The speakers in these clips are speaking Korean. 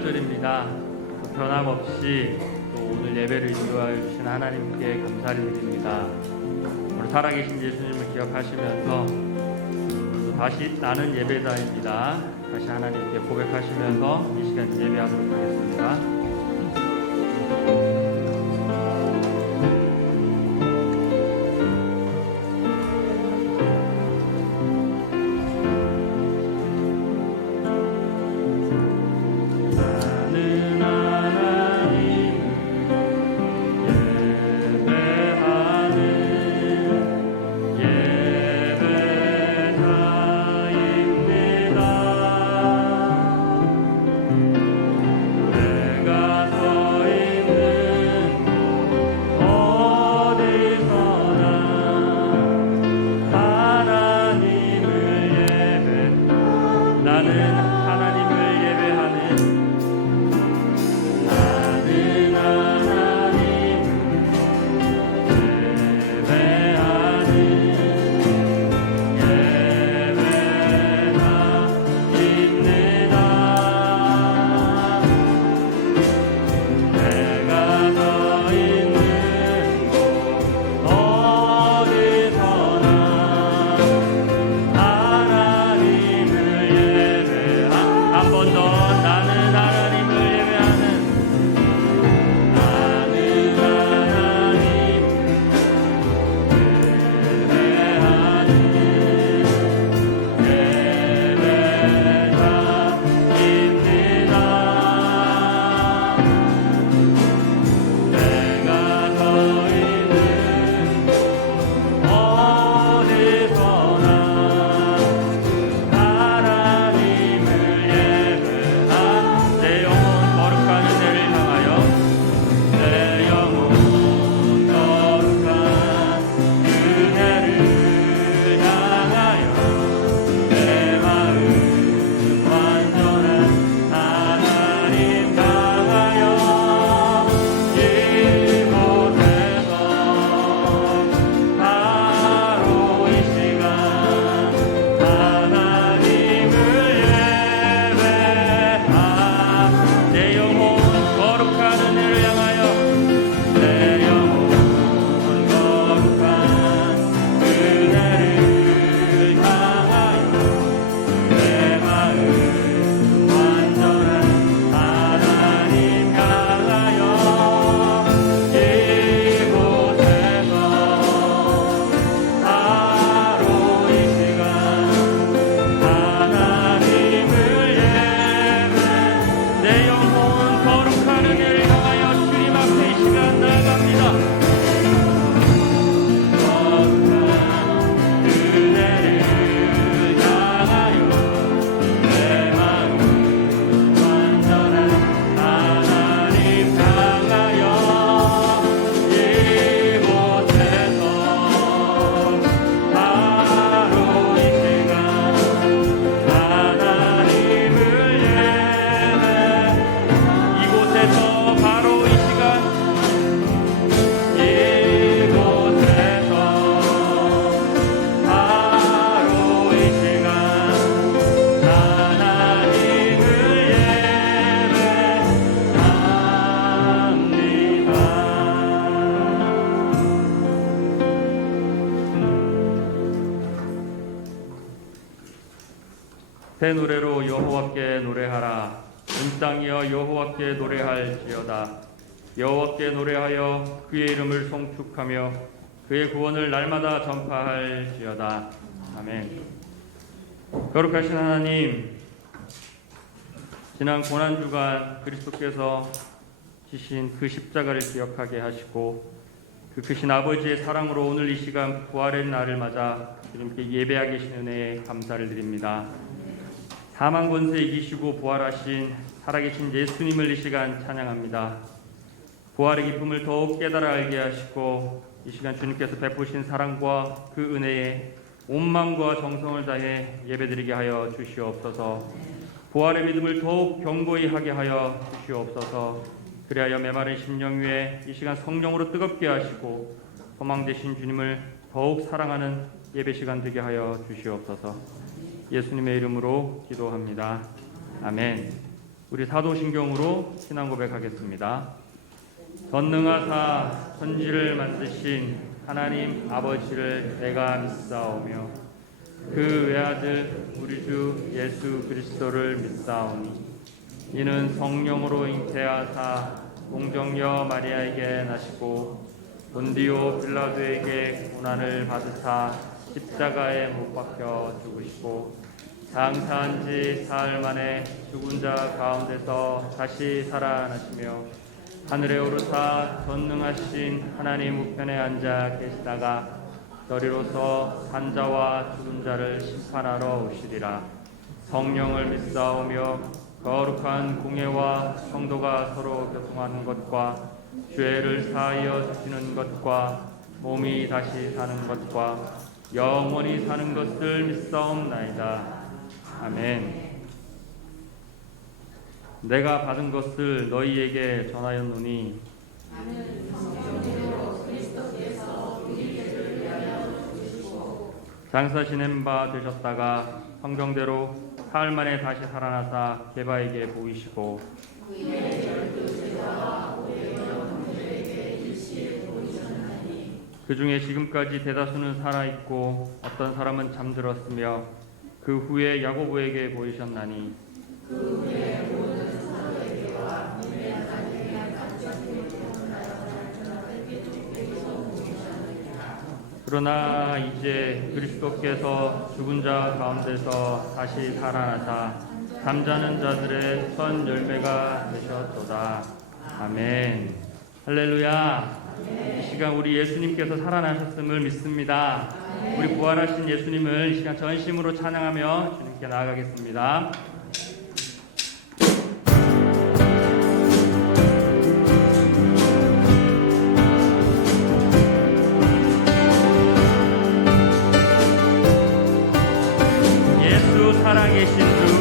부활절입니다. 변함없이 또 오늘 예배를 인도하여 주신 하나님께 감사를 드립니다. 오늘 살아계신 예수님을 기억하시면서 오늘도 다시 나는 예배자입니다. 다시 하나님께 고백하시면서 이 시간 예배하도록 하겠습니다. 새 노래로 여호와께 노래하라. 온 땅이여 여호와께 노래할지어다. 여호와께 노래하여 그의 이름을 송축하며 그의 구원을 날마다 전파할지어다. 아멘. 거룩하신 하나님, 지난 고난주간 그리스도께서 지신 그 십자가를 기억하게 하시고 그 크신 아버지의 사랑으로 오늘 이 시간 부활의 날을 맞아 주님께 예배하게 하신 은혜에 감사를 드립니다. 사망 권세 이기시고 부활하신 살아계신 예수님을 이 시간 찬양합니다. 부활의 기쁨을 더욱 깨달아 알게 하시고 이 시간 주님께서 베푸신 사랑과 그 은혜에 온 마음과 정성을 다해 예배드리게 하여 주시옵소서. 부활의 믿음을 더욱 견고히 하게 하여 주시옵소서. 그리하여 메마른 심령 위에 이 시간 성령으로 뜨겁게 하시고 소망 되신 주님을 더욱 사랑하는 예배 시간 되게 하여 주시옵소서. 예수님의 이름으로 기도합니다. 아멘. 우리 사도신경으로 신앙 고백하겠습니다. 전능하사 천지를 만드신 하나님 아버지를 내가 믿사오며 그 외아들 우리 주 예수 그리스도를 믿사오니 이는 성령으로 잉태하사 동정녀 마리아에게 나시고 본디오 빌라도에게 고난을 받으사 십자가에 못 박혀 죽으시고 장사한 지 사흘 만에 죽은 자 가운데서 다시 살아나시며 하늘에 오르사 전능하신 하나님 우편에 앉아 계시다가 저리로서 산자와 죽은 자를 심판하러 오시리라. 성령을 믿사오며 거룩한 공예와 성도가 서로 교통하는 것과 죄를 사하여 주시는 것과 몸이 다시 사는 것과 영원히 사는 것을 믿사옵나이다. 아멘. 내가 받은 것을 너희에게 전하였노니 장사 지낸 바 되셨다가 성경대로 사흘 만에 다시 살아나사 게바에게 보이시고 그 중에 지금까지 대다수는 살아있고 어떤 사람은 잠들었으며 그 후에 야고보에게 보이셨나니 그러나 이제 그리스도께서 죽은 자 가운데서 다시 살아나사 잠자는 자들의 첫 열매가 되셨도다. 아멘. 할렐루야. 이 시간 우리 예수님께서 살아나셨음을 믿습니다. 우리 부활하신 예수님을 이 시간 전심으로 찬양하며 주님께 나아가겠습니다. 예수 살아계신 주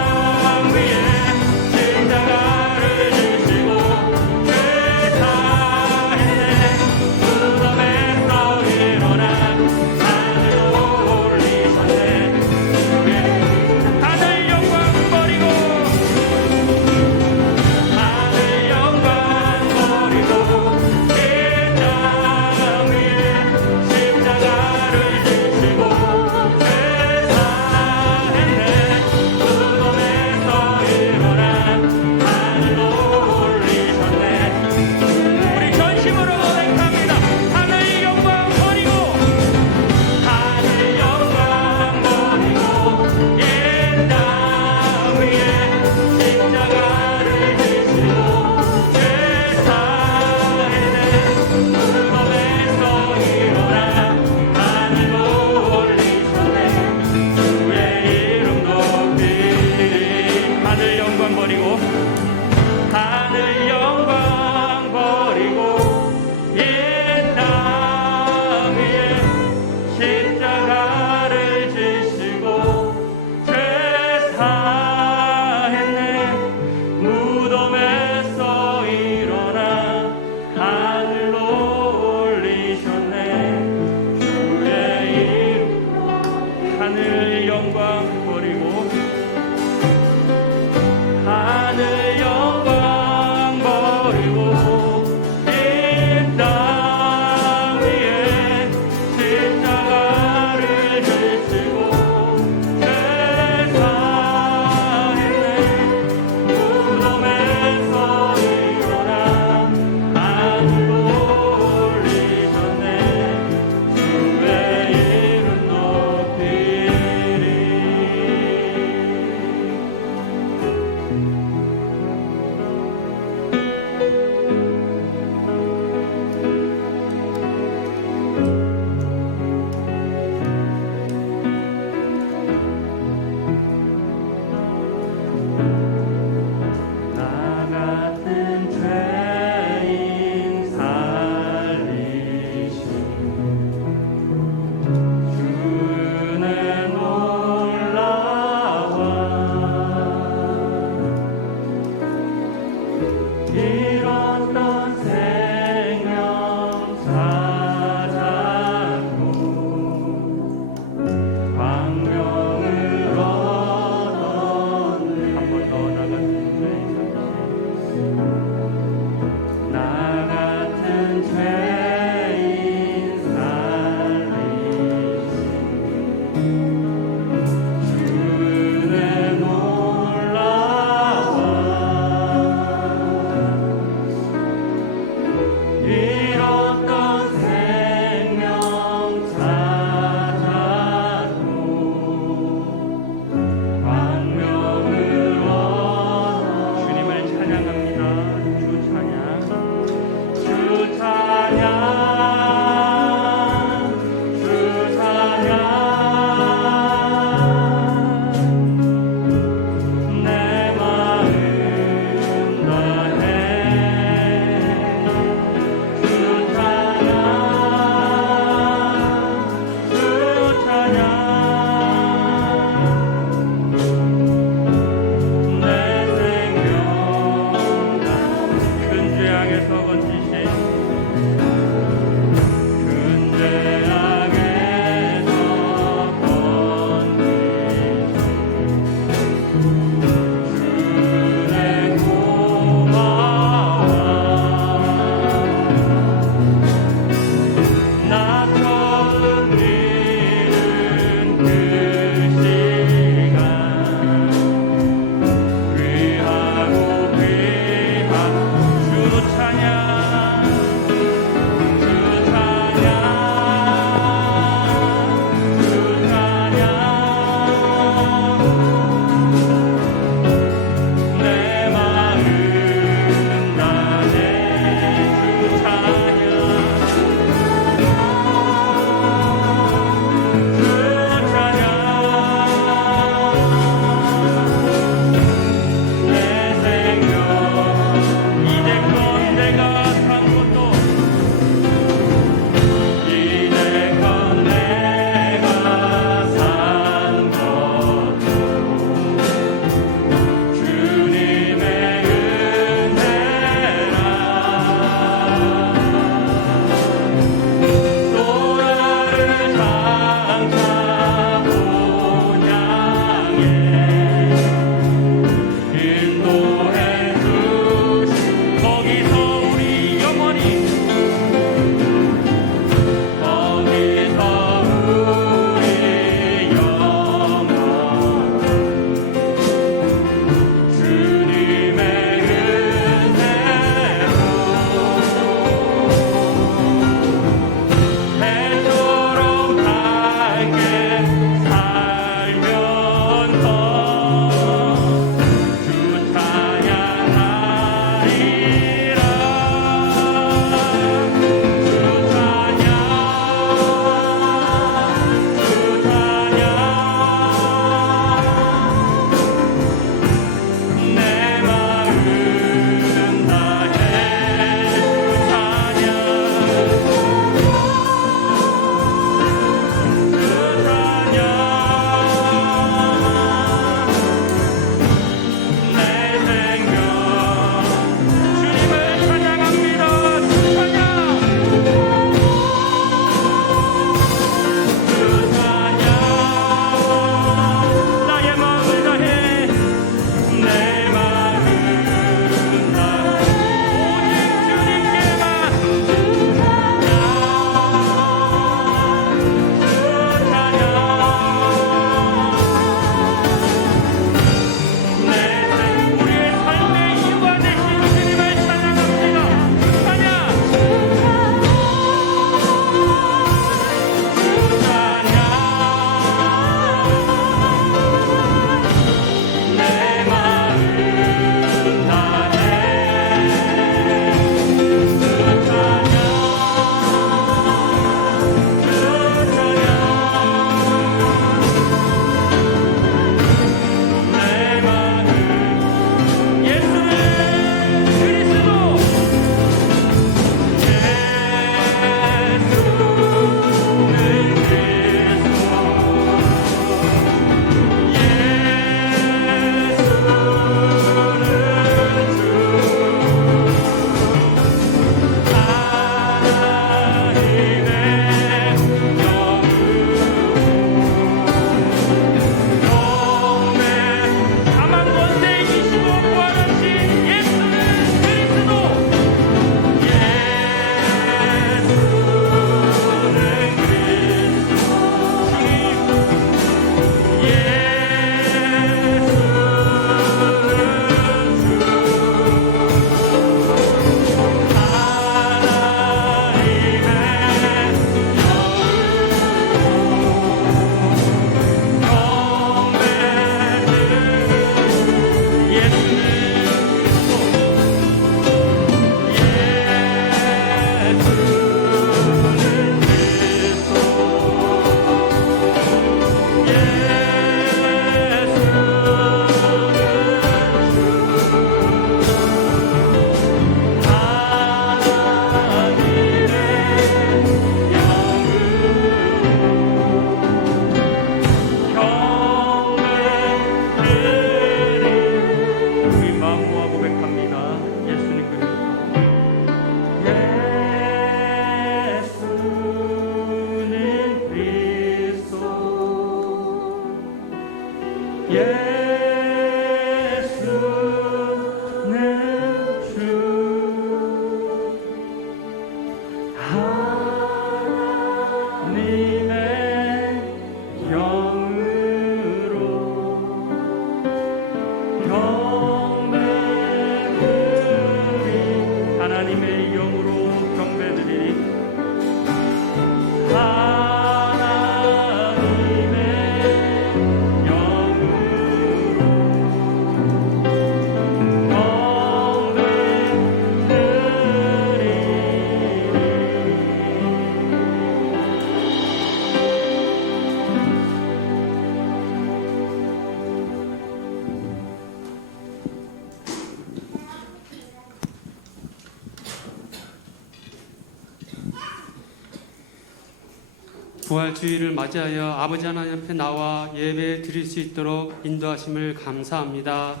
부활주의를 맞이하여 아버지 하나님 앞에 나와 예배 드릴 수 있도록 인도하심을 감사합니다.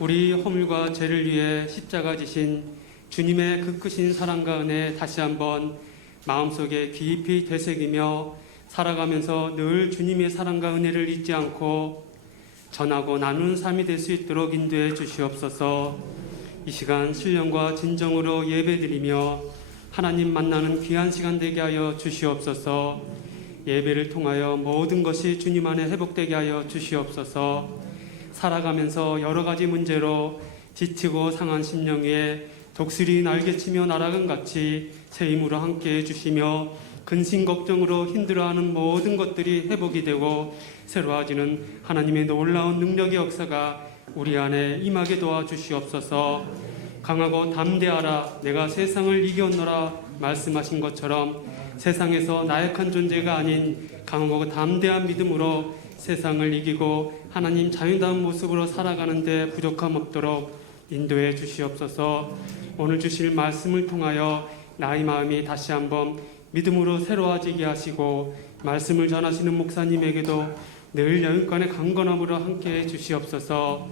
우리 허물과 죄를 위해 십자가 지신 주님의 그 크신 사랑과 은혜 다시 한번 마음속에 깊이 되새기며 살아가면서 늘 주님의 사랑과 은혜를 잊지 않고 전하고 나누는 삶이 될 수 있도록 인도해 주시옵소서. 이 시간 신령과 진정으로 예배드리며 하나님 만나는 귀한 시간 되게 하여 주시옵소서. 예배를 통하여 모든 것이 주님 안에 회복되게 하여 주시옵소서. 살아가면서 여러 가지 문제로 지치고 상한 심령 위에 독수리 날개치며 날아간 같이 새 힘으로 함께 해주시며 근심 걱정으로 힘들어하는 모든 것들이 회복이 되고 새로워지는 하나님의 놀라운 능력의 역사가 우리 안에 임하게 도와주시옵소서. 강하고 담대하라 내가 세상을 이겼노라 말씀하신 것처럼 세상에서 나약한 존재가 아닌 강하고 담대한 믿음으로 세상을 이기고 하나님 자유다운 모습으로 살아가는 데 부족함 없도록 인도해 주시옵소서. 오늘 주실 말씀을 통하여 나의 마음이 다시 한번 믿음으로 새로워지게 하시고 말씀을 전하시는 목사님에게도 늘 영육간의 강건함으로 함께해 주시옵소서.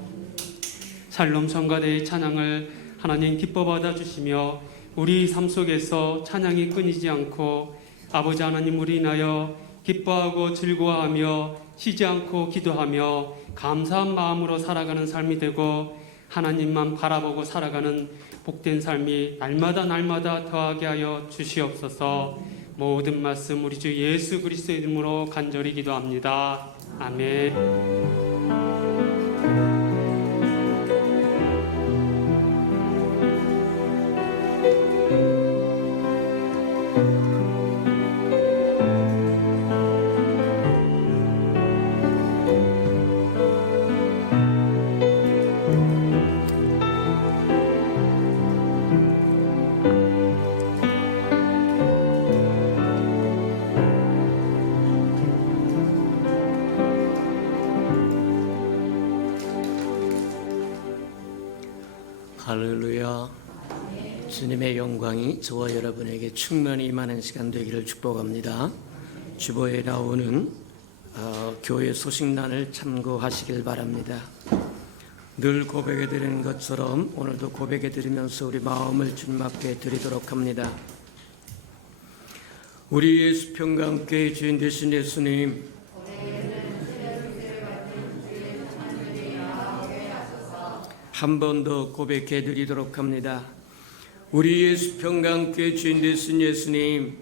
샬롬 성가대의 찬양을 하나님 기뻐 받아주시며 우리 삶 속에서 찬양이 끊이지 않고 아버지 하나님 우리 인하여 기뻐하고 즐거워하며 쉬지 않고 기도하며 감사한 마음으로 살아가는 삶이 되고 하나님만 바라보고 살아가는 복된 삶이 날마다 더하게 하여 주시옵소서. 모든 말씀 우리 주 예수 그리스도의 이름으로 간절히 기도합니다. 아멘. 할렐루야. 주님의 영광이 저와 여러분에게 충만히 임하는 시간 되기를 축복합니다. 주보에 나오는 교회 소식란을 참고하시길 바랍니다. 늘 고백해 드리는 것처럼 오늘도 고백해 드리면서 우리 마음을 주님 앞에 드리도록 합니다. 우리 예수 평강 함께 주인 되신 예수님, 한 번 더 고백해 드리도록 합니다. 우리 예수 평강교회 주인 되신 예수님,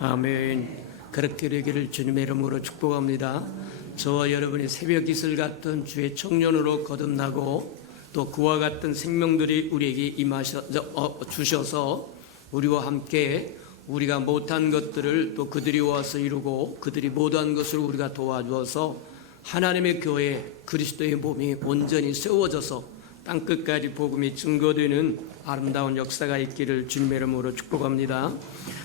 아멘. 그렇게 되기를 주님의 이름으로 축복합니다. 저와 여러분이 새벽 이슬 같은 주의 청년으로 거듭나고 또 그와 같은 생명들이 우리에게 주셔서 우리와 함께 우리가 못한 것들을 또 그들이 와서 이루고 그들이 못한 것을 우리가 도와주어서 하나님의 교회 그리스도의 몸이 온전히 세워져서 땅끝까지 복음이 증거되는 아름다운 역사가 있기를 주님의 이름으로 축복합니다.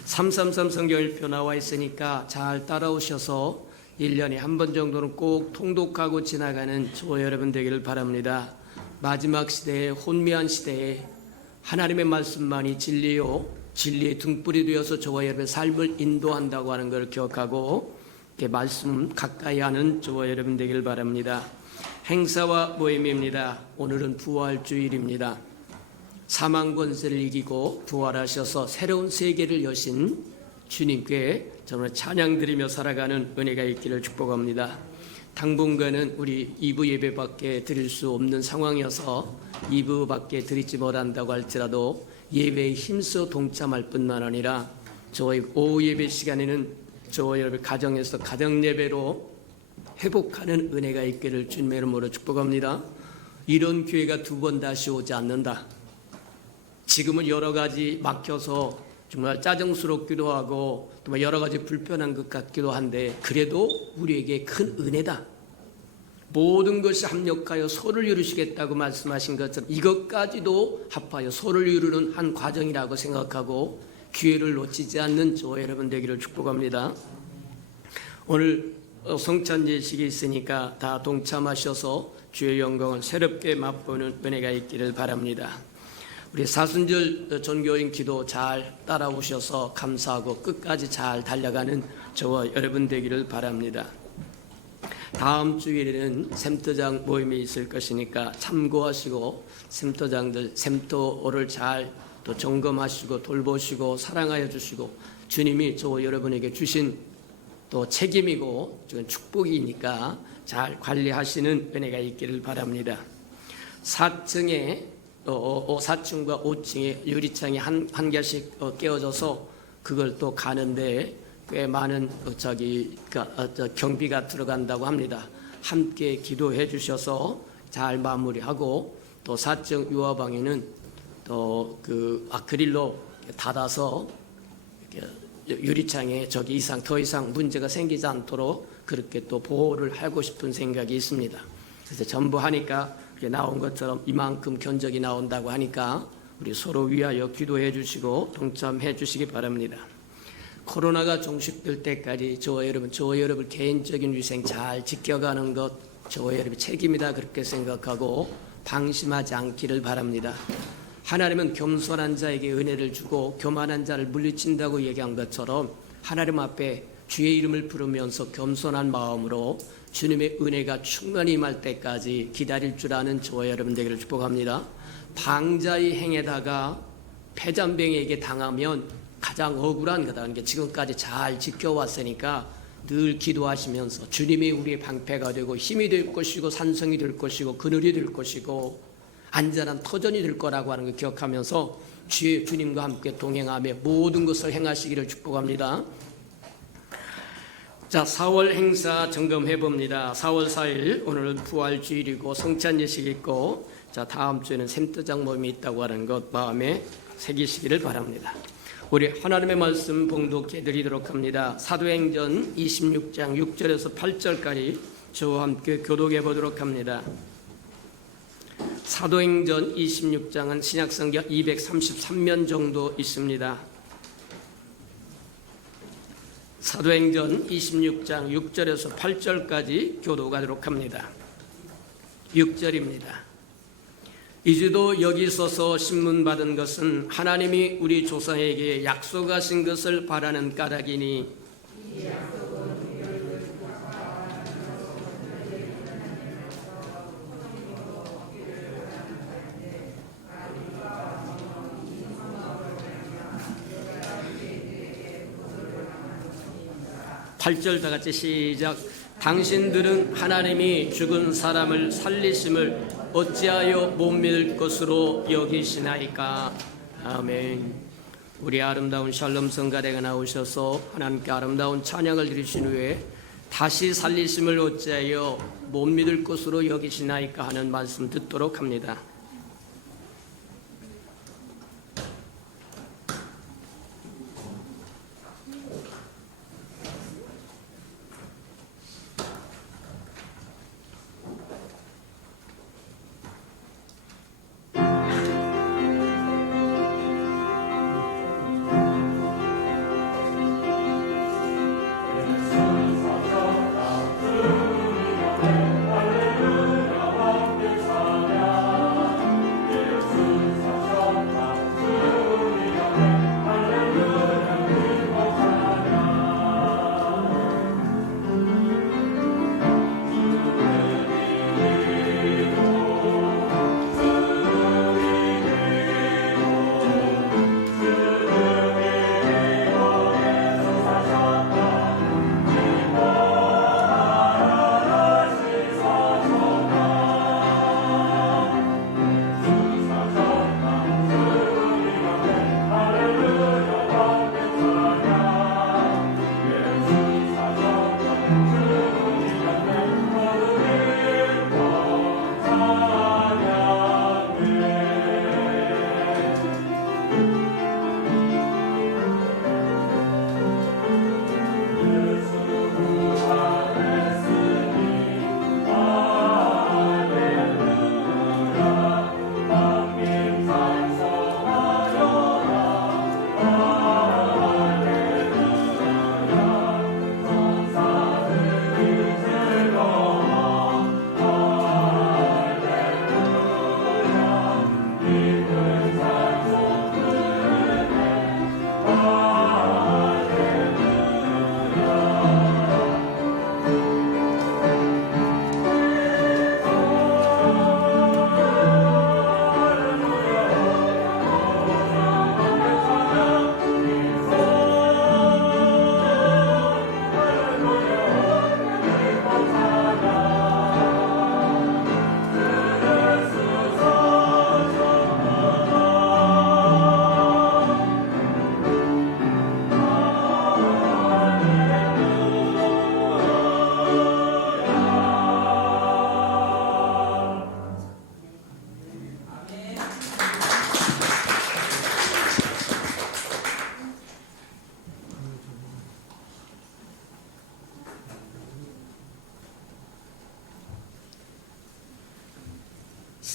333 성경일표 나와 있으니까 잘 따라오셔서 1년에 한 번 정도는 꼭 통독하고 지나가는 저와 여러분 되기를 바랍니다. 마지막 시대에 혼미한 시대에 하나님의 말씀만이 진리요 진리의 등불이 되어서 저와 여러분의 삶을 인도한다고 하는 걸 기억하고 말씀 가까이 하는 저와 여러분 되길 바랍니다. 행사와 모임입니다. 오늘은 부활주일입니다. 사망 권세를 이기고 부활하셔서 새로운 세계를 여신 주님께 정말 찬양 드리며 살아가는 은혜가 있기를 축복합니다. 당분간은 우리 2부 예배밖에 드릴 수 없는 상황이어서 2부밖에 드리지 못한다고 할지라도 예배에 힘써 동참할 뿐만 아니라 저희 오후 예배 시간에는 저와 여러분 가정에서 가정 예배로 회복하는 은혜가 있기를 주님의 이름으로 축복합니다. 이런 기회가 두 번 다시 오지 않는다. 지금은 여러 가지 막혀서 정말 짜증스럽기도 하고 또 여러 가지 불편한 것 같기도 한데 그래도 우리에게 큰 은혜다. 모든 것이 합력하여 소를 이루시겠다고 말씀하신 것처럼 이것까지도 합하여 소를 이루는 한 과정이라고 생각하고 기회를 놓치지 않는 저와 여러분 되기를 축복합니다. 오늘 성찬 예식이 있으니까 다 동참하셔서 주의 영광을 새롭게 맛보는 은혜가 있기를 바랍니다. 우리 사순절 전교인 기도 잘 따라오셔서 감사하고 끝까지 잘 달려가는 저와 여러분 되기를 바랍니다. 다음 주일에는 샘터장 모임이 있을 것이니까 참고하시고 샘터장들 샘터를 잘 또 점검하시고 돌보시고 사랑하여 주시고 주님이 저와 여러분에게 주신 또 책임이고 축복이니까 잘 관리하시는 은혜가 있기를 바랍니다. 4층에 4층과 5층에 유리창이 한 개씩 깨어져서 그걸 또 가는데 꽤 많은 경비가 들어간다고 합니다. 함께 기도해 주셔서 잘 마무리하고 또 4층 유아방에는 또 그 아크릴로 닫아서 유리창에 저기 이상 더 이상 문제가 생기지 않도록 그렇게 또 보호를 하고 싶은 생각이 있습니다. 그래서 전부 하니까 나온 것처럼 이만큼 견적이 나온다고 하니까 우리 서로 위하여 기도해 주시고 동참해 주시기 바랍니다. 코로나가 종식될 때까지 저와 여러분 개인적인 위생 잘 지켜가는 것 저와 여러분 책임이다 그렇게 생각하고 방심하지 않기를 바랍니다. 하나님은 겸손한 자에게 은혜를 주고 교만한 자를 물리친다고 얘기한 것처럼 하나님 앞에 주의 이름을 부르면서 겸손한 마음으로 주님의 은혜가 충만히 임할 때까지 기다릴 줄 아는 저와 여러분 되기를 축복합니다. 방자의 행에다가 패잔병에게 당하면 가장 억울한 거다. 그러니까 지금까지 잘 지켜왔으니까 늘 기도하시면서 주님이 우리의 방패가 되고 힘이 될 것이고 산성이 될 것이고 그늘이 될 것이고 안전한 터전이 될 거라고 하는 걸 기억하면서 주님과 함께 동행하며 모든 것을 행하시기를 축복합니다. 자, 4월 행사 점검해 봅니다. 4월 4일 오늘은 부활주일이고 성찬 예식이 있고 자 다음 주에는 샘터장 모임이 있다고 하는 것 마음에 새기시기를 바랍니다. 우리 하나님의 말씀 봉독해 드리도록 합니다. 사도행전 26장 6절에서 8절까지 저와 함께 교독해 보도록 합니다. 사도행전 26장은 신약성경 233면 정도 있습니다. 사도행전 26장 6절에서 8절까지 교독하도록 합니다. 6절입니다. 이제도 여기 서서 신문받은 것은 하나님이 우리 조상에게 약속하신 것을 바라는 까닭이니 팔절 다 같이 시작. 당신들은 하나님이 죽은 사람을 살리심을 어찌하여 못 믿을 것으로 여기시나이까. 아멘. 우리 아름다운 샬롬 성가대가 나오셔서 하나님께 아름다운 찬양을 드리신 후에 다시 살리심을 어찌하여 못 믿을 것으로 여기시나이까 하는 말씀 듣도록 합니다.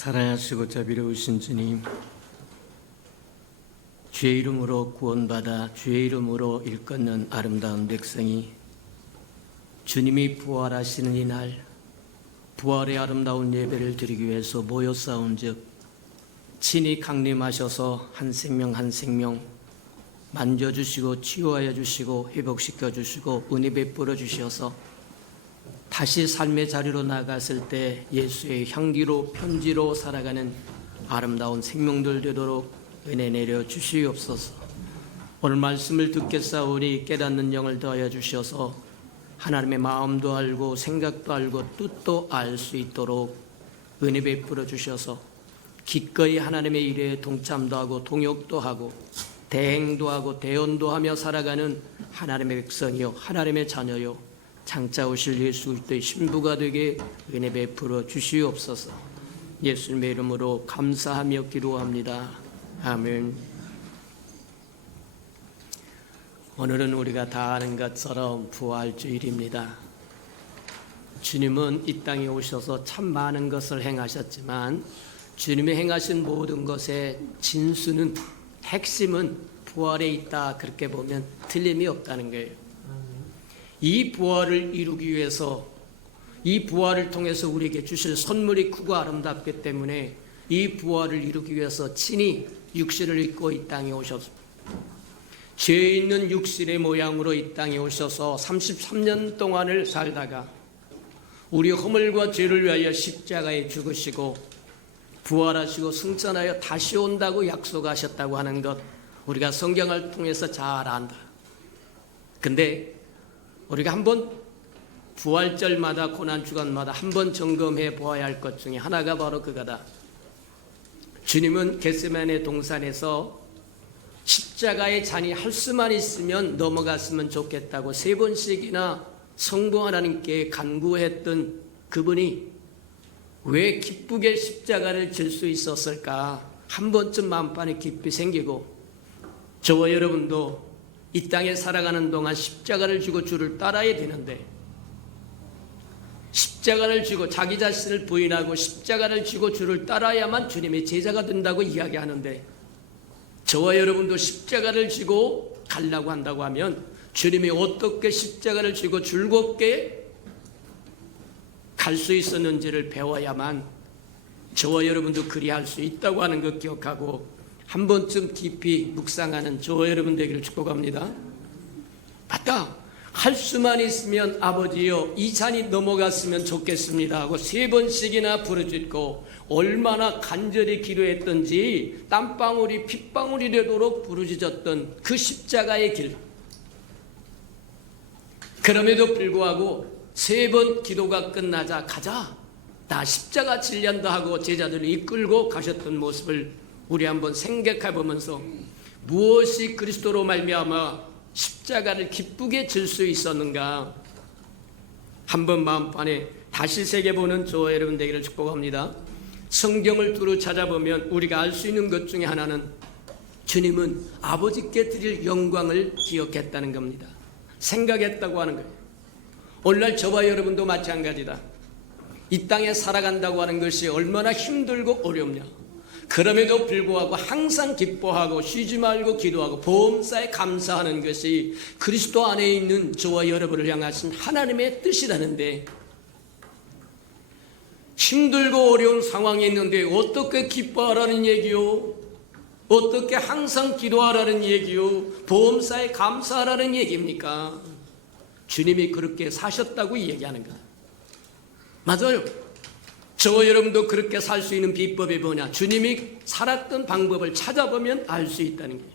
사랑하시고 자비로우신 주님, 주의 이름으로 구원받아 주의 이름으로 일컫는 아름다운 백성이 주님이 부활하시는 이날 부활의 아름다운 예배를 드리기 위해서 모여 싸운즉 친히 강림하셔서 한 생명 한 생명 만져주시고 치유하여 주시고 회복시켜 주시고 은혜 베풀어 주셔서 다시 삶의 자리로 나갔을 때 예수의 향기로 편지로 살아가는 아름다운 생명들 되도록 은혜 내려 주시옵소서. 오늘 말씀을 듣겠사오니 깨닫는 영을 더하여 주셔서 하나님의 마음도 알고 생각도 알고 뜻도 알 수 있도록 은혜 베풀어 주셔서 기꺼이 하나님의 일에 동참도 하고 동역도 하고 대행도 하고 대언도 하며 살아가는 하나님의 백성이요 하나님의 자녀요 장차 오실 예수 그리스도의 신부가 되게 은혜 베풀어 주시옵소서. 예수님의 이름으로 감사하며 기도합니다. 아멘. 오늘은 우리가 다 아는 것처럼 부활주일입니다. 주님은 이 땅에 오셔서 참 많은 것을 행하셨지만 주님이 행하신 모든 것의 진수는 핵심은 부활에 있다, 그렇게 보면 틀림이 없다는 거예요. 이 부활을 이루기 위해서 이 부활을 통해서 우리에게 주실 선물이 크고 아름답기 때문에 이 부활을 이루기 위해서 친히 육신을 입고 이 땅에 오셨습니다. 죄 있는 육신의 모양으로 이 땅에 오셔서 33년 동안을 살다가 우리 허물과 죄를 위하여 십자가에 죽으시고 부활하시고 승천하여 다시 온다고 약속하셨다고 하는 것 우리가 성경을 통해서 잘 안다. 근데 우리가 한번 부활절마다 고난주간마다 한번 점검해 보아야 할 것 중에 하나가 바로 그거다. 주님은 겟세마네 동산에서 십자가의 잔이 할 수만 있으면 넘어갔으면 좋겠다고 3번씩이나 성부 하나님께 간구했던 그분이 왜 기쁘게 십자가를 질 수 있었을까? 한 번쯤 마음판에 깊이 생기고 저와 여러분도 이 땅에 살아가는 동안 십자가를 지고 주를 따라야 되는데 십자가를 지고 자기 자신을 부인하고 십자가를 지고 주를 따라야만 주님의 제자가 된다고 이야기하는데 저와 여러분도 십자가를 지고 가려고 한다고 하면 주님이 어떻게 십자가를 지고 즐겁게 갈 수 있었는지를 배워야만 저와 여러분도 그리할 수 있다고 하는 것 기억하고 한 번쯤 깊이 묵상하는 저와 여러분 되기를 축복합니다. 맞다. 할 수만 있으면 아버지여 이 잔이 넘어갔으면 좋겠습니다 하고 3번씩이나 부르짖고 얼마나 간절히 기도했던지 땀방울이 핏방울이 되도록 부르짖었던 그 십자가의 길. 그럼에도 불구하고 3번 기도가 끝나자 가자 나 십자가 질련다 하고 제자들을 이끌고 가셨던 모습을 우리 한번 생각해 보면서 무엇이 그리스도로 말미암아 십자가를 기쁘게 질 수 있었는가 한번 마음판에 다시 새겨보는 저와 여러분 되기를 축복합니다. 성경을 두루 찾아보면 우리가 알 수 있는 것 중에 하나는 주님은 아버지께 드릴 영광을 기억했다는 겁니다. 생각했다고 하는 거예요. 오늘날 저와 여러분도 마찬가지다. 이 땅에 살아간다고 하는 것이 얼마나 힘들고 어렵냐. 그럼에도 불구하고 항상 기뻐하고 쉬지 말고 기도하고 보험사에 감사하는 것이 그리스도 안에 있는 저와 여러분을 향하신 하나님의 뜻이라는데 힘들고 어려운 상황이 있는데 어떻게 기뻐하라는 얘기요? 어떻게 항상 기도하라는 얘기요? 보험사에 감사하라는 얘기입니까? 주님이 그렇게 사셨다고 얘기하는 거다. 맞아요. 저와 여러분도 그렇게 살 수 있는 비법이 뭐냐? 주님이 살았던 방법을 찾아보면 알 수 있다는 거예요.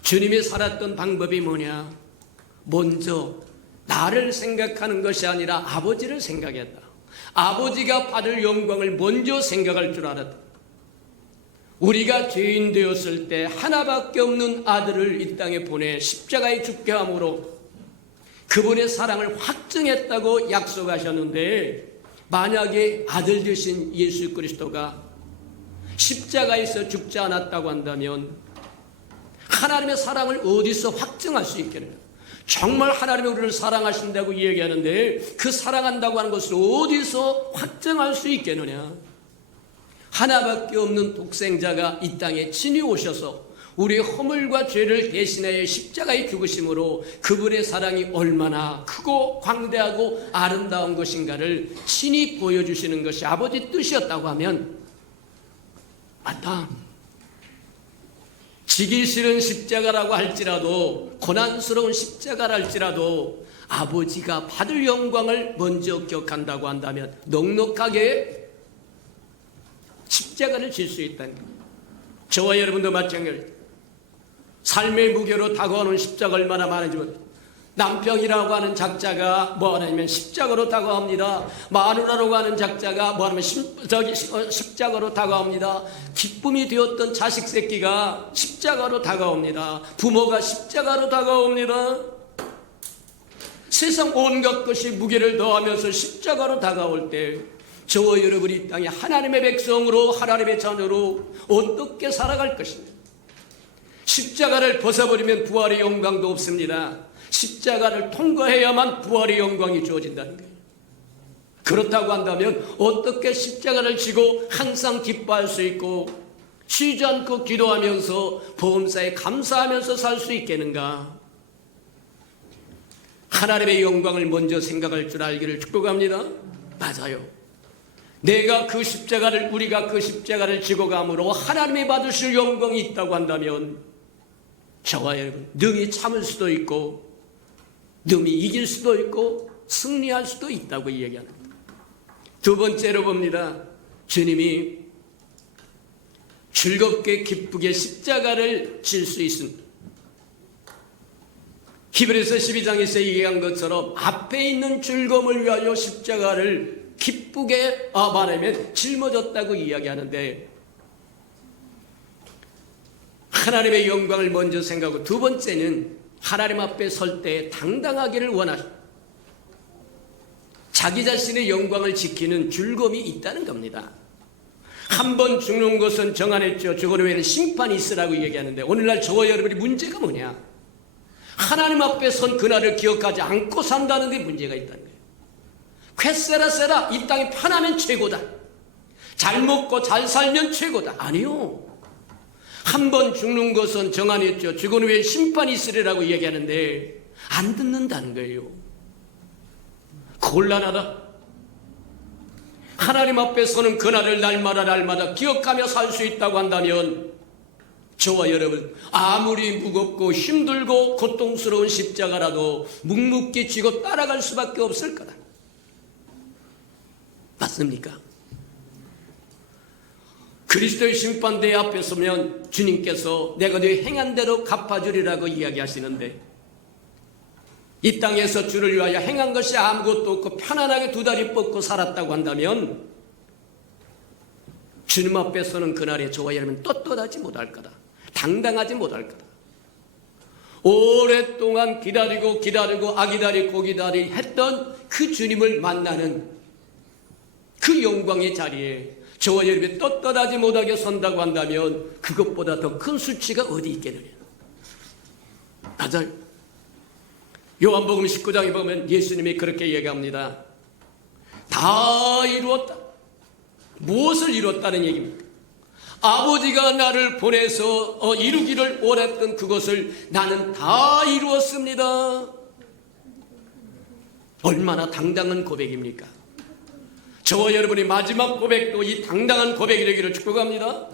주님이 살았던 방법이 뭐냐? 먼저 나를 생각하는 것이 아니라 아버지를 생각했다. 아버지가 받을 영광을 먼저 생각할 줄 알았다. 우리가 죄인 되었을 때 하나밖에 없는 아들을 이 땅에 보내 십자가에 죽게 함으로 그분의 사랑을 확증했다고 약속하셨는데 만약에 아들 되신 예수 그리스도가 십자가에서 죽지 않았다고 한다면 하나님의 사랑을 어디서 확증할 수 있겠느냐? 정말 하나님이 우리를 사랑하신다고 이야기하는데 그 사랑한다고 하는 것을 어디서 확증할 수 있겠느냐? 하나밖에 없는 독생자가 이 땅에 친히 오셔서 우리의 허물과 죄를 대신하여 십자가에 죽으심으로 그분의 사랑이 얼마나 크고 광대하고 아름다운 것인가를 친히 보여주시는 것이 아버지 뜻이었다고 하면 맞다. 지기 싫은 십자가라고 할지라도, 고난스러운 십자가라 할지라도 아버지가 받을 영광을 먼저 기억한다고 한다면 넉넉하게 십자가를 질 수 있다는 겁니다. 저와 여러분도 마찬가지입니다. 삶의 무게로 다가오는 십자가 얼마나 많은지 모릅니다. 남편이라고 하는 작자가 뭐하냐면 십자가로 다가옵니다. 마누라라고 하는 작자가 뭐하냐면 십자가로 다가옵니다. 기쁨이 되었던 자식 새끼가 십자가로 다가옵니다. 부모가 십자가로 다가옵니다. 세상 온갖 것이 무게를 더하면서 십자가로 다가올 때 저와 여러분이 이 땅에 하나님의 백성으로, 하나님의 자녀로 어떻게 살아갈 것입니까? 십자가를 벗어버리면 부활의 영광도 없습니다. 십자가를 통과해야만 부활의 영광이 주어진다는 거예요. 그렇다고 한다면 어떻게 십자가를 지고 항상 기뻐할 수 있고 쉬지 않고 기도하면서 보험사에 감사하면서 살 수 있겠는가? 하나님의 영광을 먼저 생각할 줄 알기를 축복합니다. 맞아요. 우리가 그 십자가를 지고 감으로 하나님이 받으실 영광이 있다고 한다면 저와 여러분 능히 참을 수도 있고 능히 이길 수도 있고 승리할 수도 있다고 이야기합니다. 두 번째로 봅니다. 주님이 즐겁게 기쁘게 십자가를 질 수 있습니다. 히브리서 12장에서 얘기한 것처럼 앞에 있는 즐거움을 위하여 십자가를 기쁘게 말하면 짊어졌다고 이야기하는데 하나님의 영광을 먼저 생각하고 두 번째는 하나님 앞에 설 때 당당하기를 원하십니다. 자기 자신의 영광을 지키는 즐거움이 있다는 겁니다. 한 번 죽는 것은 정하냈죠. 죽은 후에는 심판이 있으라고 얘기하는데 오늘날 저와 여러분이 문제가 뭐냐? 하나님 앞에 선 그날을 기억하지 않고 산다는 데 문제가 있다는 거예요. 쾌세라세라 이 땅이 편하면 최고다. 잘 먹고 잘 살면 최고다. 아니요. 한 번 죽는 것은 정하냈죠. 죽은 후에 심판이 있으리라고 얘기하는데 안 듣는다는 거예요. 곤란하다. 하나님 앞에 서는 그날을 날마다 기억하며 살 수 있다고 한다면 저와 여러분 아무리 무겁고 힘들고 고통스러운 십자가라도 묵묵히 쥐고 따라갈 수밖에 없을 거다. 맞습니까? 그리스도의 심판대에 앞에 서면 주님께서 내가 네 행한 대로 갚아주리라고 이야기하시는데 이 땅에서 주를 위하여 행한 것이 아무것도 없고 편안하게 두 다리 뻗고 살았다고 한다면 주님 앞에 서는 그날에 저와 여러분 떳떳하지 못할 거다. 당당하지 못할 거다. 오랫동안 기다리고 아기다리 고기다리 했던 그 주님을 만나는 그 영광의 자리에 저와 여러분이 떳떳하지 못하게 선다고 한다면 그것보다 더 큰 수치가 어디 있겠느냐. 맞아요. 요한복음 19장에 보면 예수님이 그렇게 얘기합니다. 다 이루었다. 무엇을 이뤘다는 얘기입니까? 아버지가 나를 보내서 이루기를 원했던 그것을 나는 다 이루었습니다. 얼마나 당당한 고백입니까? 저와 여러분의 마지막 고백도 이 당당한 고백이 되기를 축복합니다.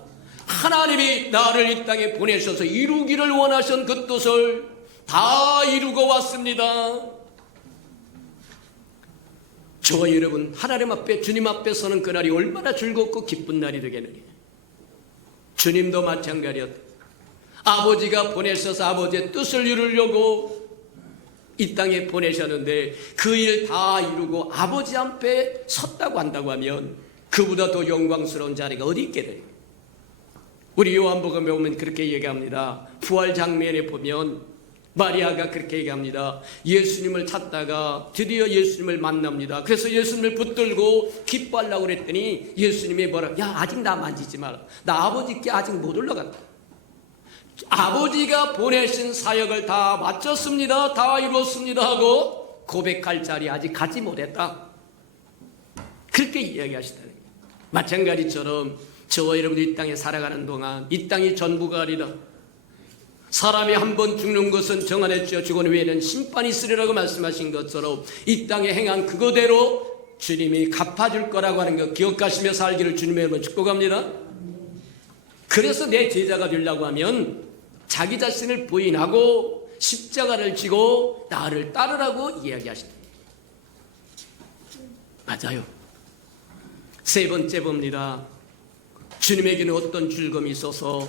하나님이 나를 이 땅에 보내셔서 이루기를 원하신 그 뜻을 다 이루고 왔습니다. 저와 여러분 하나님 앞에 주님 앞에 서는 그날이 얼마나 즐겁고 기쁜 날이 되겠느냐. 주님도 마찬가지였다. 아버지가 보내셔서 아버지의 뜻을 이루려고 이 땅에 보내셨는데 그 일 다 이루고 아버지 앞에 섰다고 한다고 하면 그보다 더 영광스러운 자리가 어디 있게 돼요? 우리 요한복음에 보면 그렇게 얘기합니다. 부활 장면에 보면 마리아가 그렇게 얘기합니다. 예수님을 찾다가 드디어 예수님을 만납니다. 그래서 예수님을 붙들고 기뻐하려고 그랬더니 예수님이 뭐라, 야 아직 나 만지지 마라. 나 아버지께 아직 못 올라간다. 아버지가 보내신 사역을 다 마쳤습니다. 다 이뤘습니다 하고 고백할 자리 아직 가지 못했다. 그렇게 이야기하시다는 거예요. 마찬가지처럼 저와 여러분이 이 땅에 살아가는 동안 이 땅이 전부가 아니다. 사람이 한 번 죽는 것은 정한의 죄 죽은 후에는 심판이 있으리라고 말씀하신 것처럼 이 땅에 행한 그거대로 주님이 갚아줄 거라고 하는 거 기억하시며 살기를 주님의 이름으로 축복합니다. 그래서 내 제자가 되려고 하면 자기 자신을 부인하고 십자가를 지고 나를 따르라고 이야기하십니다. 맞아요. 세 번째 봅니다. 주님에게는 어떤 즐거움이 있어서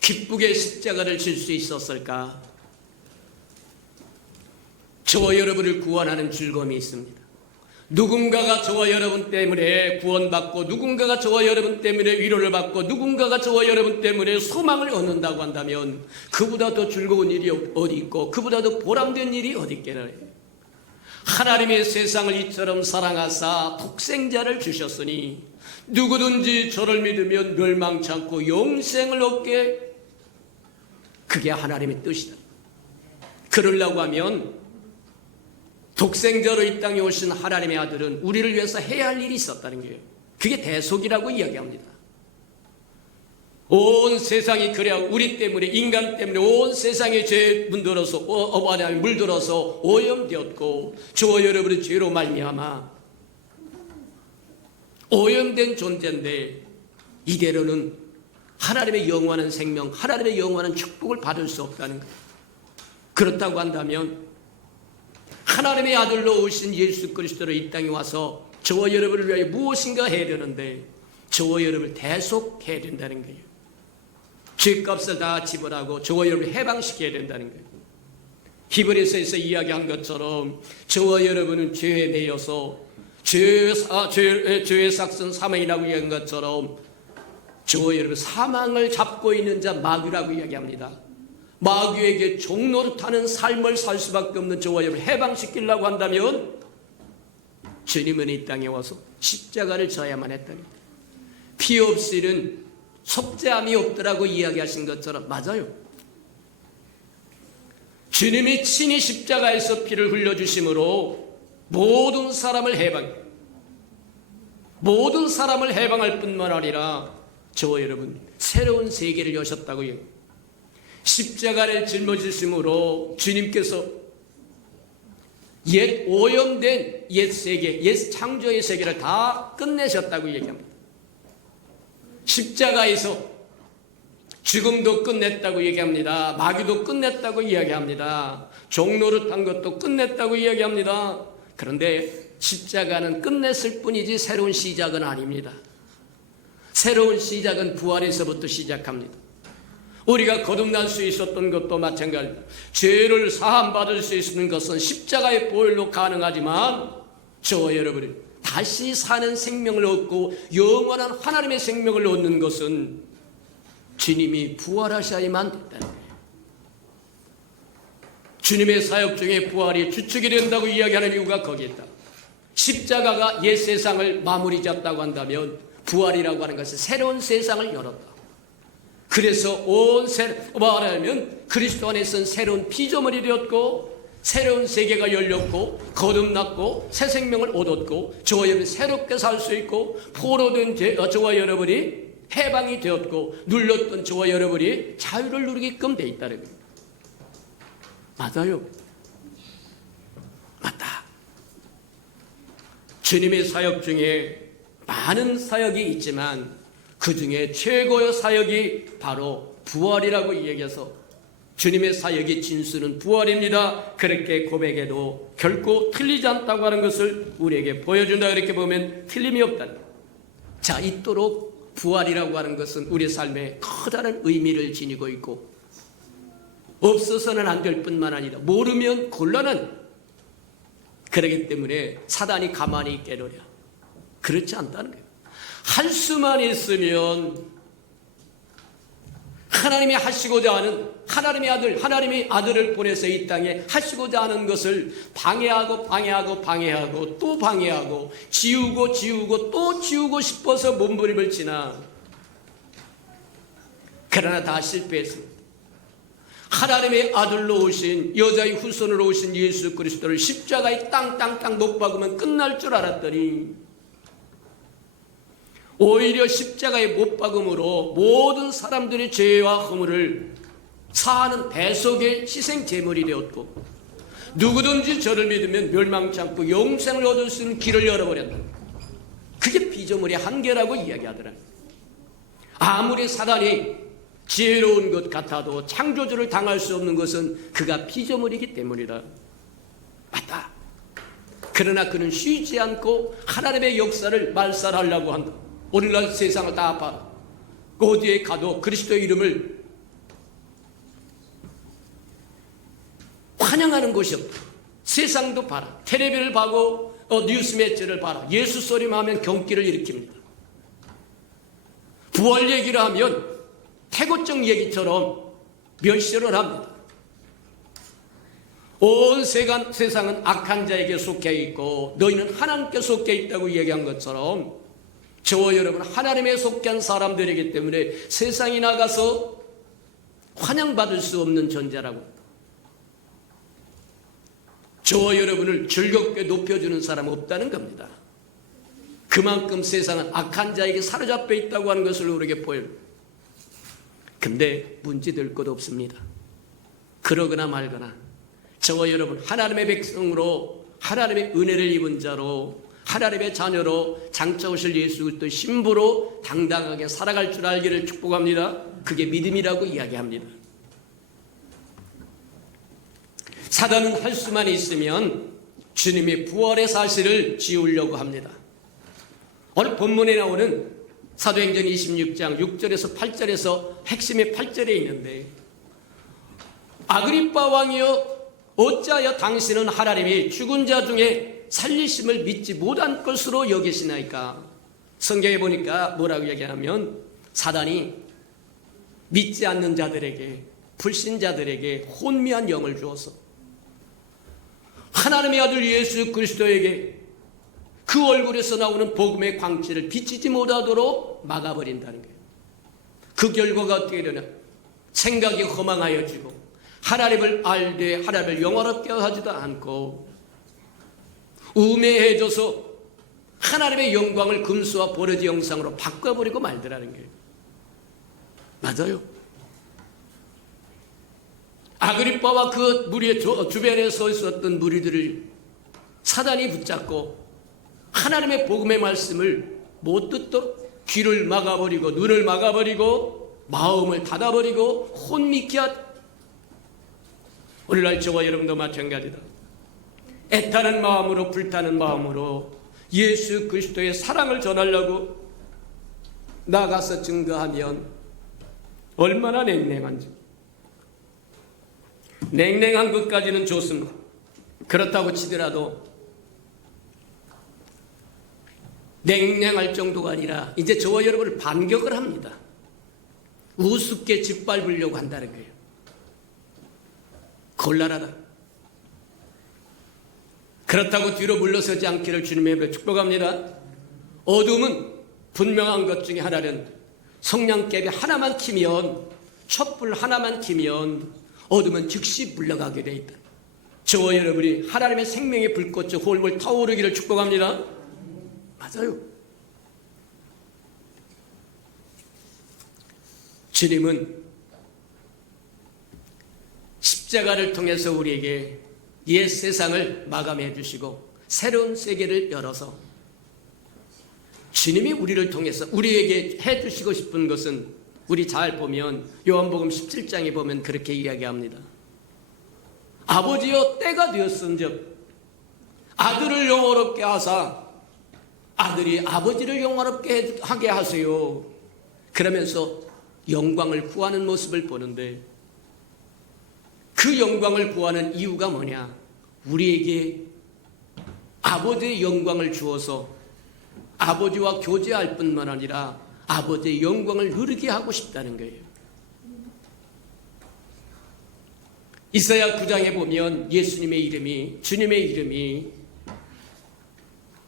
기쁘게 십자가를 질 수 있었을까? 저와 여러분을 구원하는 즐거움이 있습니다. 누군가가 저와 여러분 때문에 구원받고 누군가가 저와 여러분 때문에 위로를 받고 누군가가 저와 여러분 때문에 소망을 얻는다고 한다면 그보다 더 즐거운 일이 어디 있고 그보다 더 보람된 일이 어디 있겠나요? 하나님의 세상을 이처럼 사랑하사 독생자를 주셨으니 누구든지 저를 믿으면 멸망치 않고 영생을 얻게, 그게 하나님의 뜻이다. 그러려고 하면 독생자로 이 땅에 오신 하나님의 아들은 우리를 위해서 해야 할 일이 있었다는 거예요. 그게 대속이라고 이야기합니다. 온 세상이 그래야 우리 때문에, 인간 때문에 온 세상에 죄에 물들어서 오염되었고 저와 여러분의 죄로 말미암아 오염된 존재인데 이대로는 하나님의 영원한 생명, 하나님의 영원한 축복을 받을 수 없다는 거예요. 그렇다고 한다면 하나님의 아들로 오신 예수 그리스도로 이 땅에 와서 저와 여러분을 위하여 무엇인가 해야 되는데 저와 여러분을 대속해야 된다는 거예요. 죄값을 다 지불하고 저와 여러분을 해방시켜야 된다는 거예요. 히브리서에서 이야기한 것처럼 저와 여러분은 죄에 대해서 죄의 삭슨 사망이라고 이야기한 것처럼 저와 여러분 사망을 잡고 있는 자 마귀라고 이야기합니다. 마귀에게 종노릇하는 삶을 살 수밖에 없는 저와 여러분을 해방시키려고 한다면 주님은 이 땅에 와서 십자가를 져야만 했다는 거예요. 피 없이는 속죄함이 없더라고 이야기하신 것처럼 맞아요. 주님이 친히 십자가에서 피를 흘려주심으로 모든 사람을 해방할 뿐만 아니라 저와 여러분 새로운 세계를 여셨다고요. 십자가를 짊어지심으로 주님께서 옛 오염된 옛 세계, 옛 창조의 세계를 다 끝내셨다고 얘기합니다. 십자가에서 죽음도 끝냈다고 얘기합니다. 마귀도 끝냈다고 이야기합니다. 종노릇한 것도 끝냈다고 이야기합니다. 그런데 십자가는 끝냈을 뿐이지 새로운 시작은 아닙니다. 새로운 시작은 부활에서부터 시작합니다. 우리가 거듭날 수 있었던 것도 마찬가지입니다. 죄를 사함받을 수 있는 것은 십자가의 보혈로 가능하지만 저와 여러분이 다시 사는 생명을 얻고 영원한 하나님의 생명을 얻는 것은 주님이 부활하셔야만 된다는 거예요. 주님의 사역 중에 부활이 주축이 된다고 이야기하는 이유가 거기에 있다. 십자가가 옛 세상을 마무리 잡다고 한다면 부활이라고 하는 것은 새로운 세상을 열었다. 그래서 말하면 그리스도 안에서는 새로운 피조물이 되었고 새로운 세계가 열렸고 거듭났고 새 생명을 얻었고 저와 여러분이 새롭게 살 수 있고 포로된 저와 여러분이 해방이 되었고 눌렸던 저와 여러분이 자유를 누리게끔 돼 있다는 겁니다. 맞아요. 맞다. 주님의 사역 중에 많은 사역이 있지만 그 중에 최고의 사역이 바로 부활이라고 얘기해서 주님의 사역의 진수는 부활입니다. 그렇게 고백해도 결코 틀리지 않다고 하는 것을 우리에게 보여준다. 이렇게 보면 틀림이 없다는 거예요. 자, 이토록 부활이라고 하는 것은 우리 삶에 커다란 의미를 지니고 있고 없어서는 안 될 뿐만 아니라 모르면 곤란한, 그렇기 때문에 사단이 가만히 있게로랴 그렇지 않다는 거예요. 할 수만 있으면 하나님이 하시고자 하는 하나님의 아들을 보내서 이 땅에 하시고자 하는 것을 방해하고 또 방해하고 지우고 또 지우고 싶어서 몸부림을 치나 그러나 다 실패했습니다. 하나님의 아들로 오신 여자의 후손으로 오신 예수 그리스도를 십자가에 땅땅땅 못 박으면 끝날 줄 알았더니 오히려 십자가의 못 박음으로 모든 사람들의 죄와 허물을 사하는 배속의 희생 제물이 되었고, 누구든지 저를 믿으면 멸망치 않고 영생을 얻을 수 있는 길을 열어버렸다. 그게 피조물의 한계라고 이야기하더라. 아무리 사단이 지혜로운 것 같아도 창조주를 당할 수 없는 것은 그가 피조물이기 때문이다. 맞다. 그러나 그는 쉬지 않고 하나님의 역사를 말살하려고 한다. 오늘날 세상을 다 봐라. 그 어디에 가도 그리스도의 이름을 환영하는 곳이 없다. 세상도 봐라. 텔레비를 보고 뉴스 매체를 봐라. 예수 소리만 하면 경기를 일으킵니다. 부활 얘기를 하면 태고적 얘기처럼 멸시를 합니다. 온 세상은 악한 자에게 속해 있고 너희는 하나님께 속해 있다고 얘기한 것처럼 저와 여러분 하나님에 속한 사람들이기 때문에 세상에 나가서 환영받을 수 없는 존재라고. 저와 여러분을 즐겁게 높여주는 사람은 없다는 겁니다. 그만큼 세상은 악한 자에게 사로잡혀 있다고 하는 것을 우리에게 보여요. 근데 문제될 것 없습니다. 그러거나 말거나 저와 여러분 하나님의 백성으로 하나님의 은혜를 입은 자로 하나님의 자녀로 장차 오실 예수 그리스도의 신부로 당당하게 살아갈 줄 알기를 축복합니다. 그게 믿음이라고 이야기합니다. 사단은 할 수만 있으면 주님의 부활의 사실을 지우려고 합니다. 오늘 본문에 나오는 사도행전 26장 6절에서 8절에서 핵심의 8절에 있는데, 아그리빠 왕이여 어찌하여 당신은 하나님이 죽은 자 중에 살리심을 믿지 못한 것으로 여기시나이까. 성경에 보니까 뭐라고 얘기하면 사단이 믿지 않는 자들에게, 불신자들에게 혼미한 영을 주어서 하나님의 아들 예수 그리스도에게 그 얼굴에서 나오는 복음의 광채를 비치지 못하도록 막아버린다는 거예요. 그 결과가 어떻게 되냐? 생각이 허망하여지고 하나님을 알되 하나님을 영화롭게 하지도 않고 우매해져서 하나님의 영광을 금수와 버러지 형상으로 바꿔버리고 말더라는 거예요. 맞아요. 아그리빠와 그 무리의 주변에 서 있었던 무리들을 사단이 붙잡고 하나님의 복음의 말씀을 못 듣도록 귀를 막아버리고 눈을 막아버리고 마음을 닫아버리고 혼미케 하다. 오늘날 저와 여러분도 마찬가지다. 애타는 마음으로 불타는 마음으로 예수 그리스도의 사랑을 전하려고 나가서 증거하면 얼마나 냉랭한지. 냉랭한 것까지는 좋습니다. 그렇다고 치더라도 냉랭할 정도가 아니라 이제 저와 여러분을 반격을 합니다. 우습게 짓밟으려고 한다는 거예요. 곤란하다. 그렇다고 뒤로 물러서지 않기를 주님의 이름으로 축복합니다. 어둠은 분명한 것 중에 하나는 성냥개비 하나만 키면, 촛불 하나만 키면 어둠은 즉시 물러가게 돼 있다. 저와 여러분이 하나님의 생명의 불꽃이 홀홀 타오르기를 축복합니다. 맞아요. 주님은 십자가를 통해서 우리에게 옛 세상을 마감해 주시고 새로운 세계를 열어서 주님이 우리를 통해서 우리에게 해 주시고 싶은 것은 우리 잘 보면 요한복음 17장에 보면 그렇게 이야기합니다. 아버지여 때가 되었은즉 아들을 영화롭게 하사 아들이 아버지를 영화롭게 하게 하세요. 그러면서 영광을 구하는 모습을 보는데 그 영광을 구하는 이유가 뭐냐? 우리에게 아버지의 영광을 주어서 아버지와 교제할 뿐만 아니라 아버지의 영광을 누리게 하고 싶다는 거예요. 이사야 9장에 보면 예수님의 이름이, 주님의 이름이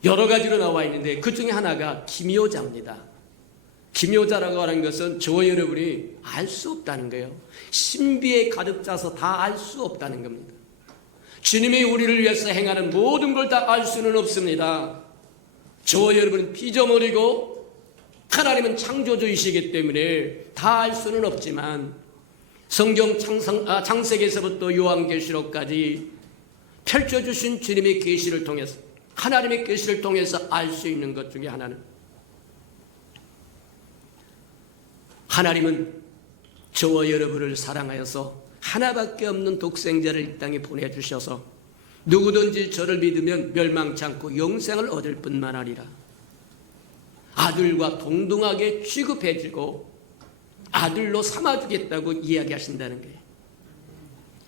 여러 가지로 나와 있는데 그 중에 하나가 기묘자입니다. 기묘자라고 하는 것은 저와 여러분이 알 수 없다는 거예요. 신비에 가득 차서 다 알 수 없다는 겁니다. 주님이 우리를 위해서 행하는 모든 걸 다 알 수는 없습니다. 저와 여러분은 피조물이고 하나님은 창조주이시기 때문에 다 알 수는 없지만 성경 창세기에서부터 요한계시록까지 펼쳐주신 주님의 계시를 통해서, 하나님의 계시를 통해서 알 수 있는 것 중에 하나는, 하나님은 저와 여러분을 사랑하여서 하나밖에 없는 독생자를 이 땅에 보내주셔서 누구든지 저를 믿으면 멸망치 않고 영생을 얻을 뿐만 아니라 아들과 동등하게 취급해주고 아들로 삼아주겠다고 이야기하신다는 거예요.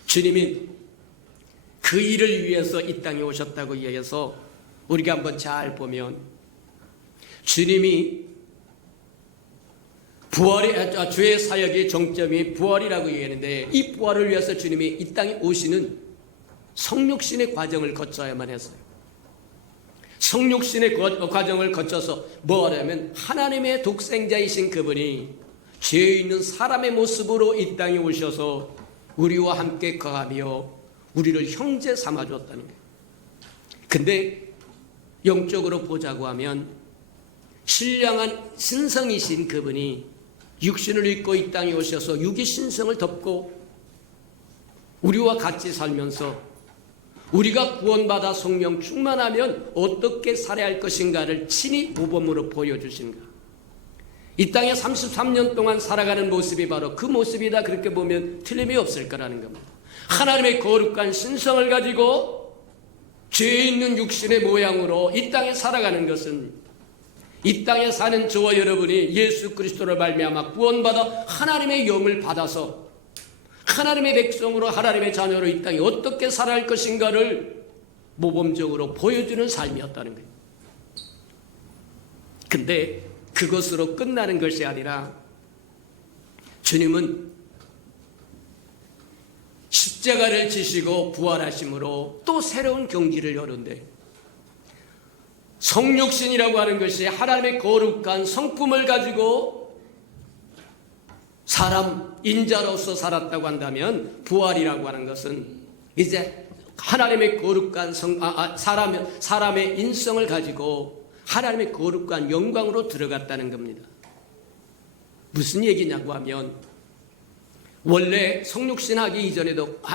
주님이 그 일을 위해서 이 땅에 오셨다고 이야기해서 우리가 한번 잘 보면, 주님이 주의 사역의 정점이 부활이라고 얘기하는데, 이 부활을 위해서 주님이 이 땅에 오시는 성육신의 과정을 거쳐야만 했어요. 성육신의 과정을 거쳐서 뭐 하냐면, 하나님의 독생자이신 그분이 죄 있는 사람의 모습으로 이 땅에 오셔서 우리와 함께 거하며 우리를 형제 삼아주었다는 거예요. 근데 영적으로 보자고 하면, 신령한 신성이신 그분이 육신을 입고 이 땅에 오셔서 육의 신성을 덮고 우리와 같이 살면서 우리가 구원받아 성령 충만하면 어떻게 살아야 할 것인가를 친히 모범으로 보여주신가. 이 땅에 33년 동안 살아가는 모습이 바로 그 모습이다, 그렇게 보면 틀림이 없을 거라는 겁니다. 하나님의 거룩한 신성을 가지고 죄 있는 육신의 모양으로 이 땅에 살아가는 것은, 이 땅에 사는 저와 여러분이 예수 그리스도를 말미암아 구원받아 하나님의 영을 받아서 하나님의 백성으로, 하나님의 자녀로 이 땅에 어떻게 살아야 할 것인가를 모범적으로 보여주는 삶이었다는 거예요. 근데 그것으로 끝나는 것이 아니라 주님은 십자가를 지시고 부활하심으로 또 새로운 경지를 여는데, 성육신이라고 하는 것이 하나님의 거룩한 성품을 가지고 사람 인자로서 살았다고 한다면, 부활이라고 하는 것은 이제 하나님의 거룩한 사람의 인성을 가지고 하나님의 거룩한 영광으로 들어갔다는 겁니다. 무슨 얘기냐고 하면, 원래 성육신하기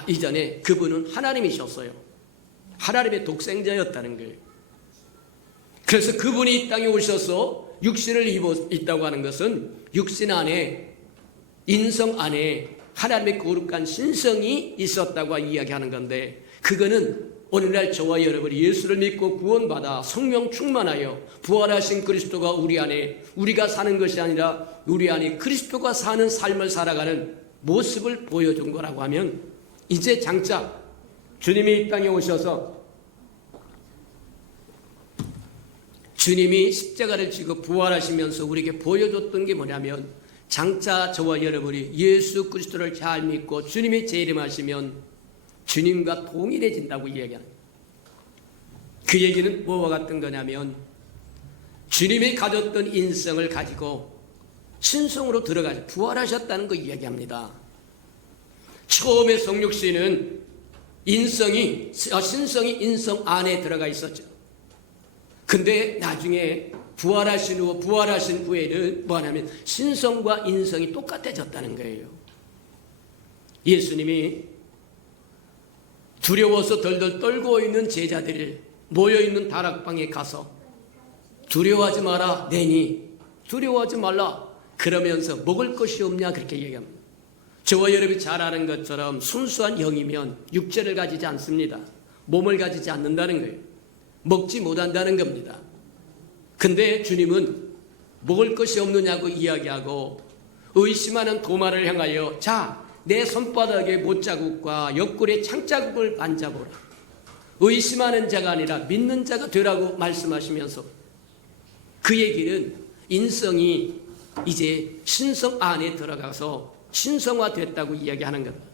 이전에 그분은 하나님이셨어요. 하나님의 독생자였다는 거예요. 그래서 그분이 이 땅에 오셔서 육신을 입었다고 하는 것은 육신 안에, 인성 안에 하나님의 거룩한 신성이 있었다고 이야기하는 건데, 그거는 오늘날 저와 여러분이 예수를 믿고 구원받아 성령 충만하여 부활하신 그리스도가 우리 안에, 우리가 사는 것이 아니라 우리 안에 그리스도가 사는 삶을 살아가는 모습을 보여준 거라고 하면, 이제 장차 주님이 이 땅에 오셔서 주님이 십자가를 지고 부활하시면서 우리에게 보여줬던 게 뭐냐면, 장차 저와 여러분이 예수 그리스도를 잘 믿고 주님이 재림하시면 주님과 동일해진다고 이야기하는 거예요. 그 얘기는 뭐와 같은 거냐면, 주님이 가졌던 인성을 가지고 신성으로 들어가서 부활하셨다는 거 이야기합니다. 처음에 성육신은 신성이 인성 안에 들어가 있었죠. 근데 나중에 부활하신 후에는 뭐냐면 신성과 인성이 똑같아졌다는 거예요. 예수님이 두려워서 덜덜 떨고 있는 제자들이 모여있는 다락방에 가서 두려워하지 마라 내니, 두려워하지 말라 그러면서 먹을 것이 없냐 그렇게 얘기합니다. 저와 여러분이 잘 아는 것처럼 순수한 영이면 육체를 가지지 않습니다. 몸을 가지지 않는다는 거예요. 먹지 못한다는 겁니다. 근데 주님은 먹을 것이 없느냐고 이야기하고 의심하는 도마를 향하여, 자, 내 손바닥에 못자국과 옆구리에 창자국을 만져보라. 의심하는 자가 아니라 믿는 자가 되라고 말씀하시면서, 그 얘기는 인성이 이제 신성 안에 들어가서 신성화됐다고 이야기하는 겁니다.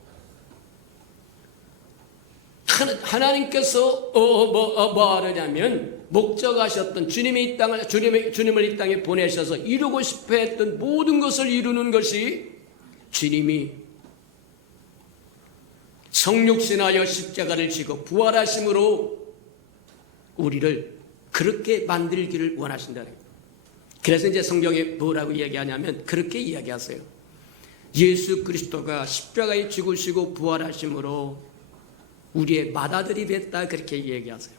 하나님께서 뭐 하느냐면, 목적하셨던 주님을 이 땅에 보내셔서 이루고 싶어 했던 모든 것을 이루는 것이, 주님이 성육신하여 십자가를 지고 부활하심으로 우리를 그렇게 만들기를 원하신다는 거예요. 그래서 이제 성경에 뭐라고 이야기하냐면 그렇게 이야기하세요. 예수 그리스도가 십자가에 죽으시고 부활하심으로 우리의 맏아들이 됐다, 그렇게 얘기하세요.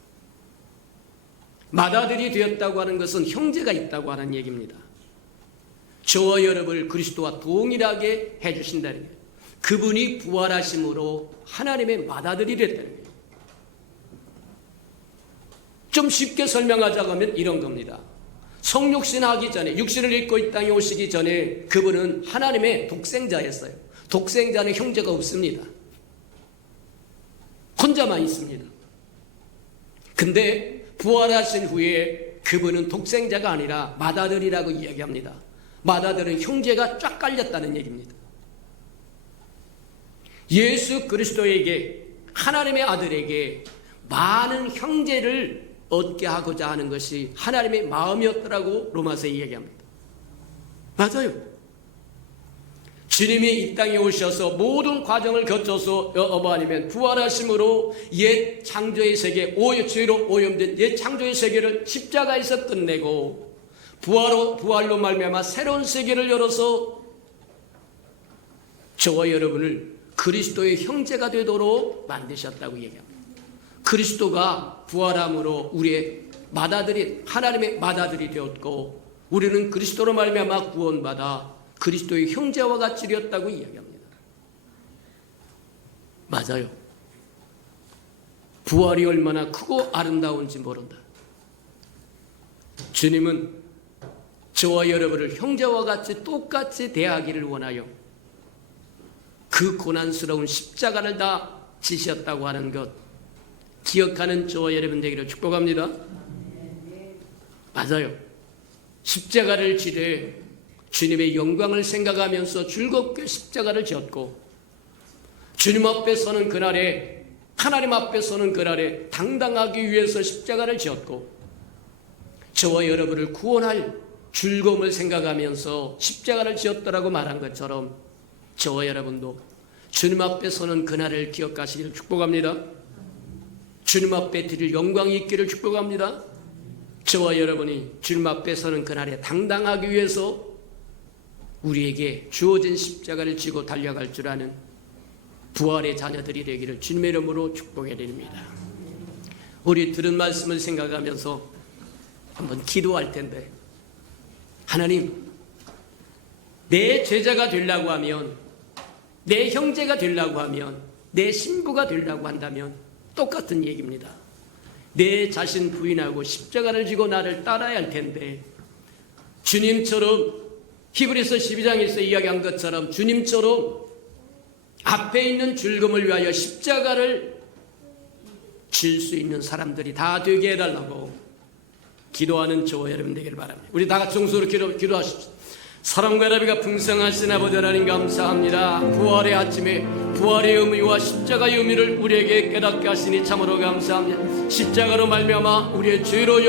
맏아들이 되었다고 하는 것은 형제가 있다고 하는 얘기입니다. 저와 여러분을 그리스도와 동일하게 해주신다는 거예요. 그분이 부활하심으로 하나님의 맏아들이 됐다는 거예요. 좀 쉽게 설명하자고 하면 이런 겁니다. 성육신 하기 전에, 육신을 입고 이 땅에 오시기 전에 그분은 하나님의 독생자였어요. 독생자는 형제가 없습니다. 혼자만 있습니다. 근데 부활하신 후에 그분은 독생자가 아니라 맏아들이라고 이야기합니다. 맏아들은 형제가 쫙 깔렸다는 얘기입니다. 예수 그리스도에게, 하나님의 아들에게 많은 형제를 얻게 하고자 하는 것이 하나님의 마음이었더라고 로마서에 이야기합니다. 맞아요. 주님이 이 땅에 오셔서 모든 과정을 거쳐서 아니면 부활하심으로 옛 창조의 세계, 죄로 오염된 옛 창조의 세계를 십자가에서 끝내고 부활로 말미암아 새로운 세계를 열어서 저와 여러분을 그리스도의 형제가 되도록 만드셨다고 얘기합니다. 그리스도가 부활함으로 우리의 맏아들이, 하나님의 맏아들이 되었고 우리는 그리스도로 말미암아 구원받아 그리스도의 형제와 같이 되었다고 이야기합니다. 맞아요. 부활이 얼마나 크고 아름다운지 모른다. 주님은 저와 여러분을 형제와 같이 똑같이 대하기를 원하여 그 고난스러운 십자가를 다 지셨다고 하는 것 기억하는 저와 여러분 되기를 축복합니다. 맞아요. 십자가를 지되 주님의 영광을 생각하면서 즐겁게 십자가를 지었고 주님 앞에 서는 그날에, 하나님 앞에 서는 그날에 당당하기 위해서 십자가를 지었고 저와 여러분을 구원할 즐거움을 생각하면서 십자가를 지었더라고 말한 것처럼 저와 여러분도 주님 앞에 서는 그날을 기억하시기를 축복합니다. 주님 앞에 드릴 영광이 있기를 축복합니다. 저와 여러분이 주님 앞에 서는 그날에 당당하기 위해서 우리에게 주어진 십자가를 지고 달려갈 줄 아는 부활의 자녀들이 되기를 주님의 이름으로 축복해 드립니다. 우리 들은 말씀을 생각하면서 한번 기도할 텐데, 하나님, 내 제자가 되려고 하면, 내 형제가 되려고 하면, 내 신부가 되려고 한다면 똑같은 얘기입니다. 내 자신 부인하고 십자가를 지고 나를 따라야 할 텐데, 주님처럼 히브리서 12장에서 이야기한 것처럼 주님처럼 앞에 있는 즐거움을 위하여 십자가를 질 수 있는 사람들이 다 되게 해달라고 기도하는 저와 여러분 되기를 바랍니다. 우리 다 같이 정수로 기도하십시오. 사랑과 연합이가 풍성하신 아버지 하나님 감사합니다. 부활의 아침에 부활의 의미와 십자가의 의미를 우리에게 깨닫게 하시니 참으로 감사합니다. 십자가로 말미암아 우리의 죄로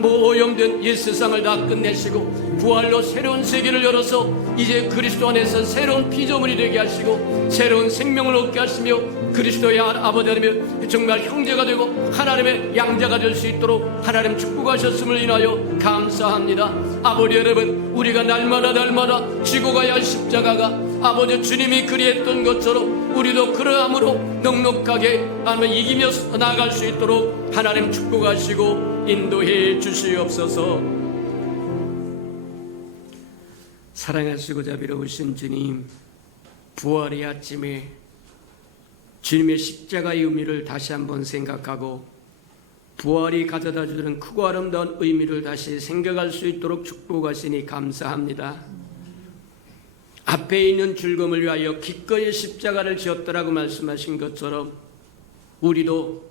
오염된 이 세상을 다 끝내시고 부활로 새로운 세계를 열어서 이제 그리스도 안에서 새로운 피조물이 되게 하시고 새로운 생명을 얻게 하시며 그리스도의 아버지 하나님 정말 형제가 되고 하나님의 양자가 될 수 있도록 하나님 축복하셨음을 인하여 감사합니다. 아버지 여러분, 우리가 날마다 지고 가야 할 십자가가 아버지 주님이 그리했던 것처럼 우리도 그러함으로 넉넉하게 하나님 이기며 나아갈 수 있도록 하나님 축복하시고 인도해 주시옵소서. 사랑하시고 자비로우신 주님, 부활의 아침에 주님의 십자가의 의미를 다시 한번 생각하고 부활이 가져다 주는 크고 아름다운 의미를 다시 생각할 수 있도록 축복하시니 감사합니다. 앞에 있는 즐거움을 위하여 기꺼이 십자가를 지었더라고 말씀하신 것처럼 우리도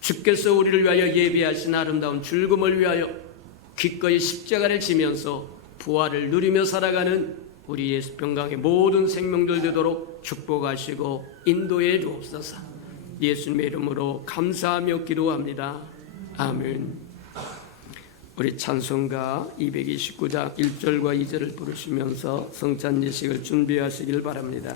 주께서 우리를 위하여 예비하신 아름다운 즐거움을 위하여 기꺼이 십자가를 지면서 부활을 누리며 살아가는 우리 예수 평강의 모든 생명들 되도록 축복하시고 인도해 주옵소서. 예수님의 이름으로 감사하며 기도합니다. 아멘. 우리 찬송가 229장 1절과 2절을 부르시면서 성찬 예식을 준비하시길 바랍니다.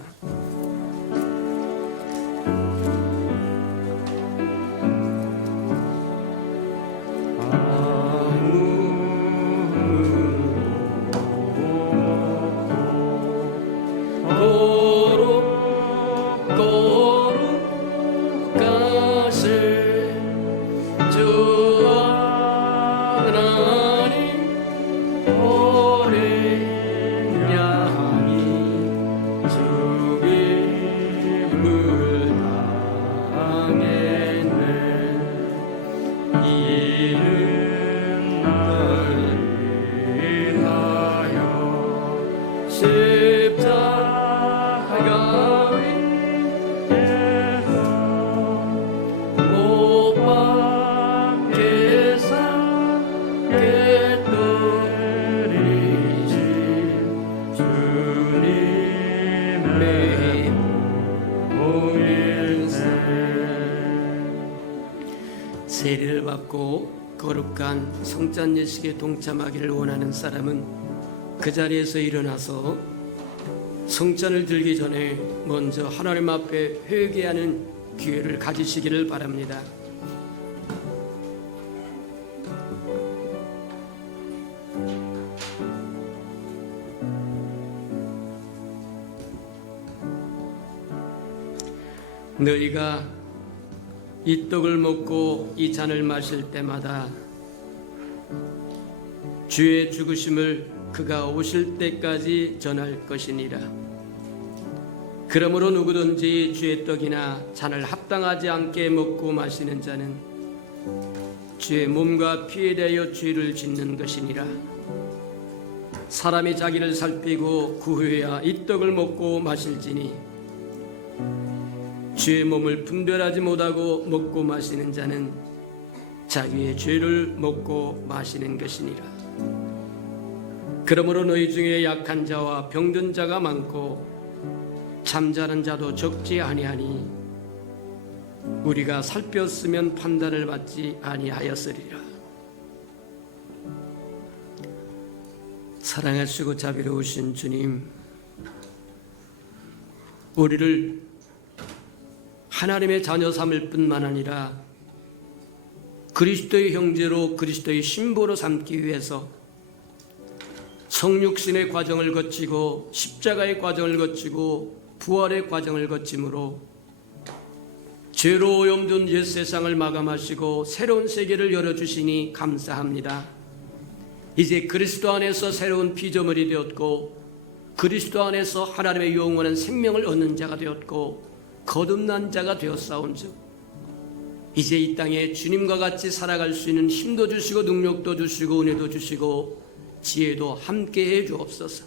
세례를 받고 거룩한 성찬 예식에 동참하기를 원하는 사람은 그 자리에서 일어나서 성찬을 들기 전에 먼저 하나님 앞에 회개하는 기회를 가지시기를 바랍니다. 너희가 이 떡을 먹고 이 잔을 마실 때마다 주의 죽으심을 그가 오실 때까지 전할 것이니라. 그러므로 누구든지 주의 떡이나 잔을 합당하지 않게 먹고 마시는 자는 주의 몸과 피에 대하여 죄를 짓는 것이니라. 사람이 자기를 살피고 그 후에야 이 떡을 먹고 마실지니 주의 몸을 분별하지 못하고 먹고 마시는 자는 자기의 죄를 먹고 마시는 것이니라. 그러므로 너희 중에 약한 자와 병든 자가 많고 잠자는 자도 적지 아니하니 우리가 살폈으면 판단을 받지 아니하였으리라. 사랑하시고 자비로우신 주님, 우리를 하나님의 자녀 삼을 뿐만 아니라 그리스도의 형제로 그리스도의 신부로 삼기 위해서 성육신의 과정을 거치고 십자가의 과정을 거치고 부활의 과정을 거침으로 죄로 오염된 옛 세상을 마감하시고 새로운 세계를 열어주시니 감사합니다. 이제 그리스도 안에서 새로운 피조물이 되었고 그리스도 안에서 하나님의 영원한 생명을 얻는 자가 되었고 거듭난 자가 되었사온즉 이제 이 땅에 주님과 같이 살아갈 수 있는 힘도 주시고 능력도 주시고 은혜도 주시고 지혜도 함께해 주옵소서.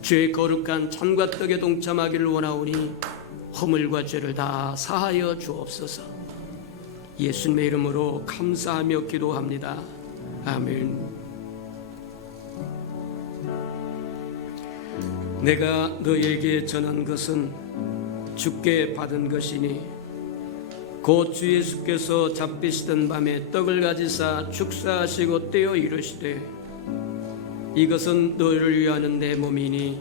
주의 거룩한 잔과 떡에 동참하기를 원하오니 허물과 죄를 다 사하여 주옵소서. 예수님의 이름으로 감사하며 기도합니다. 아멘. 내가 너에게 전한 것은 주께 받은 것이니 곧 주 예수께서 잡히시던 밤에 떡을 가지사 축사하시고 떼어 이르시되 이것은 너희를 위하는 내 몸이니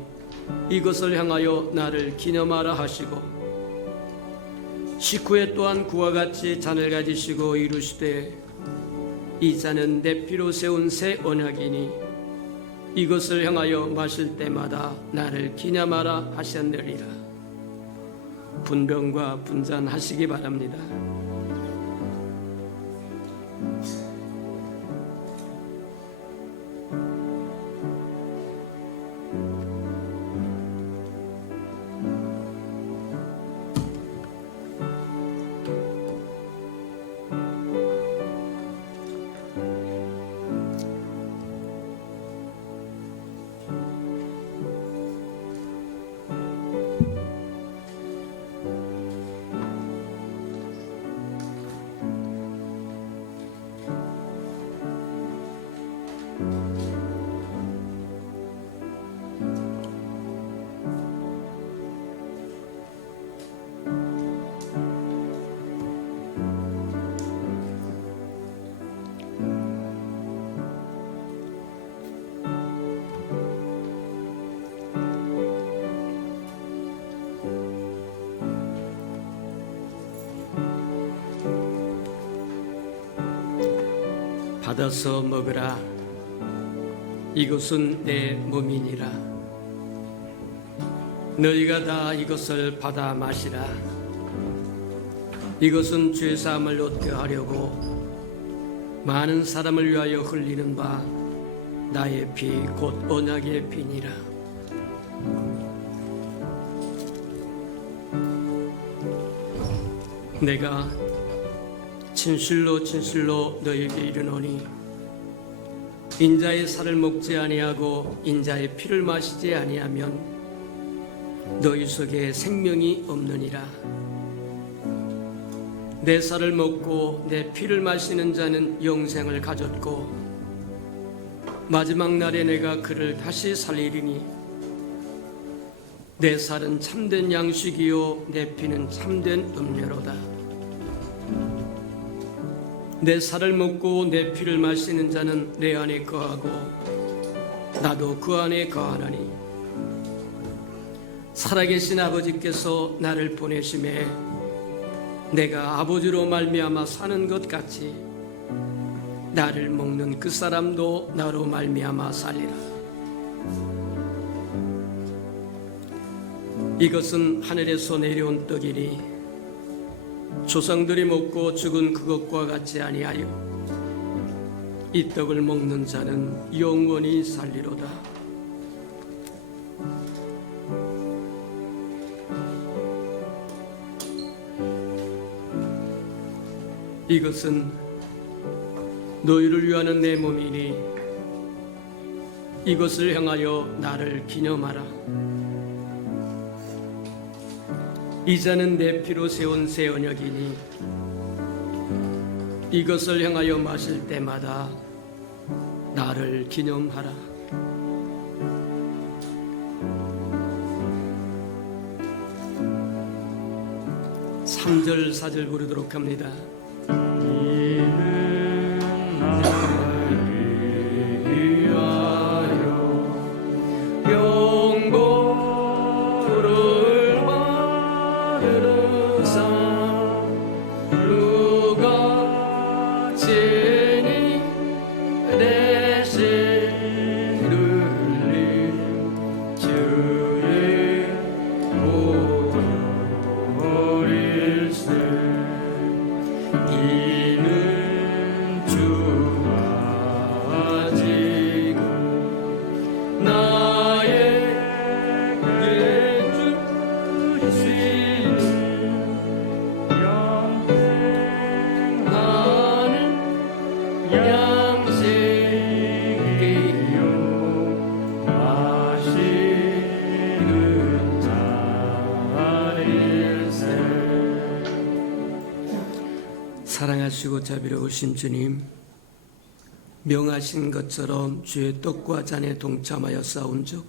이것을 향하여 나를 기념하라 하시고 식후에 또한 그와 같이 잔을 가지시고 이르시되 이 잔은 내 피로 세운 새 언약이니 이것을 향하여 마실 때마다 나를 기념하라 하셨느니라. 분병과 분잔하시기 바랍니다. 받아서 먹으라. 이것은 내 몸이니라. 너희가 다 이것을 받아 마시라. 이것은 죄사함을 얻게 하려고 많은 사람을 위하여 흘리는 바 나의 피 곧 언약의 피니라. 내가 진실로 진실로 너에게 이르노니 인자의 살을 먹지 아니하고 인자의 피를 마시지 아니하면 너희 속에 생명이 없느니라. 내 살을 먹고 내 피를 마시는 자는 영생을 가졌고 마지막 날에 내가 그를 다시 살리리니 내 살은 참된 양식이요 내 피는 참된 음료로다. 내 살을 먹고 내 피를 마시는 자는 내 안에 거하고 나도 그 안에 거하나니 살아계신 아버지께서 나를 보내심에 내가 아버지로 말미암아 사는 것 같이 나를 먹는 그 사람도 나로 말미암아 살리라. 이것은 하늘에서 내려온 떡이니 조상들이 먹고 죽은 그것과 같지 아니하여 이 떡을 먹는 자는 영원히 살리로다. 이것은 너희를 위하는 내 몸이니 이것을 향하여 나를 기념하라. 이 잔은 내 피로 세운 새 언약이니 이것을 향하여 마실 때마다 나를 기념하라. 3절 4절 부르도록 합니다. 이는 나를 위하여 영광을 받으는 사 누가 지니 대신 흘린 주의 보혈일세 이는 주가 지고 나에게 주시는 영생하는 양식이요 마시는 잔일세. 사랑하시고 자비로우신 주님, 명하신 것처럼 주의 떡과 잔에 동참하여 싸운즉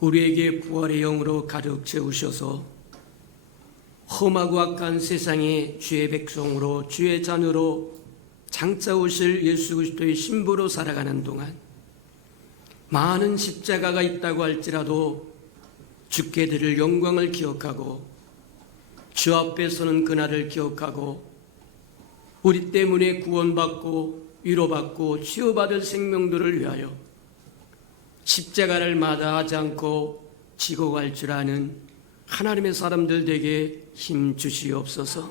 우리에게 부활의 영으로 가득 채우셔서 험하고 악한 세상에 주의 백성으로 주의 자녀로 장차 오실 예수 그리스도의 신부로 살아가는 동안 많은 십자가가 있다고 할지라도 주께 드릴 영광을 기억하고 주 앞에 서는 그날을 기억하고 우리 때문에 구원받고 위로받고 치유받을 생명들을 위하여 십자가를 마다하지 않고 지고 갈 줄 아는 하나님의 사람들 되게 힘 주시옵소서.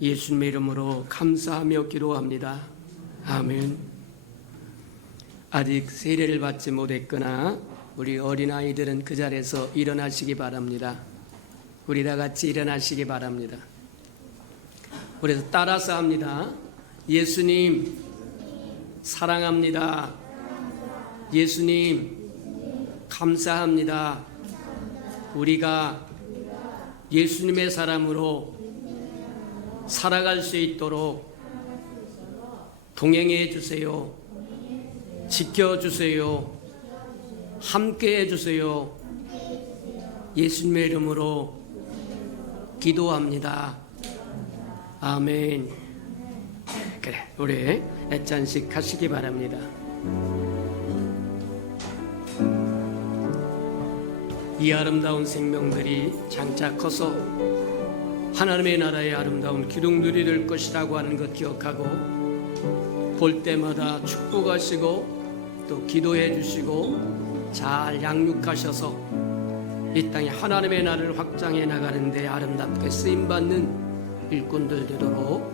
예수님의 이름으로 감사하며 기도합니다. 아멘. 아직 세례를 받지 못했거나 우리 어린아이들은 그 자리에서 일어나시기 바랍니다. 우리 다 같이 일어나시기 바랍니다. 그래서 따라서 합니다. 예수님 사랑합니다. 예수님 감사합니다. 우리가 예수님의 사람으로 살아갈 수 있도록 동행해 주세요. 지켜주세요. 함께 해주세요. 예수님의 이름으로 기도합니다. 아멘. 그래, 우리 애찬식 하시기 바랍니다. 이 아름다운 생명들이 장차 커서 하나님의 나라의 아름다운 기둥들이 될 것이라고 하는 것 기억하고 볼 때마다 축복하시고 또 기도해 주시고 잘 양육하셔서 이 땅에 하나님의 나라를 확장해 나가는데 아름답게 쓰임받는 일꾼들 되도록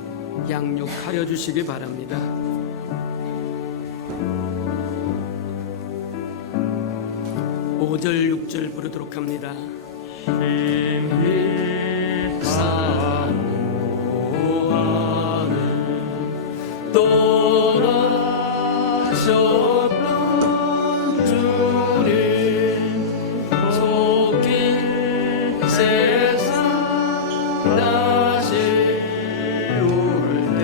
양육하여 주시기 바랍니다. 5절 6절 부르도록 합니다. 심히 사모하는 떠나셨던 주님 속히 세상 다시 올 때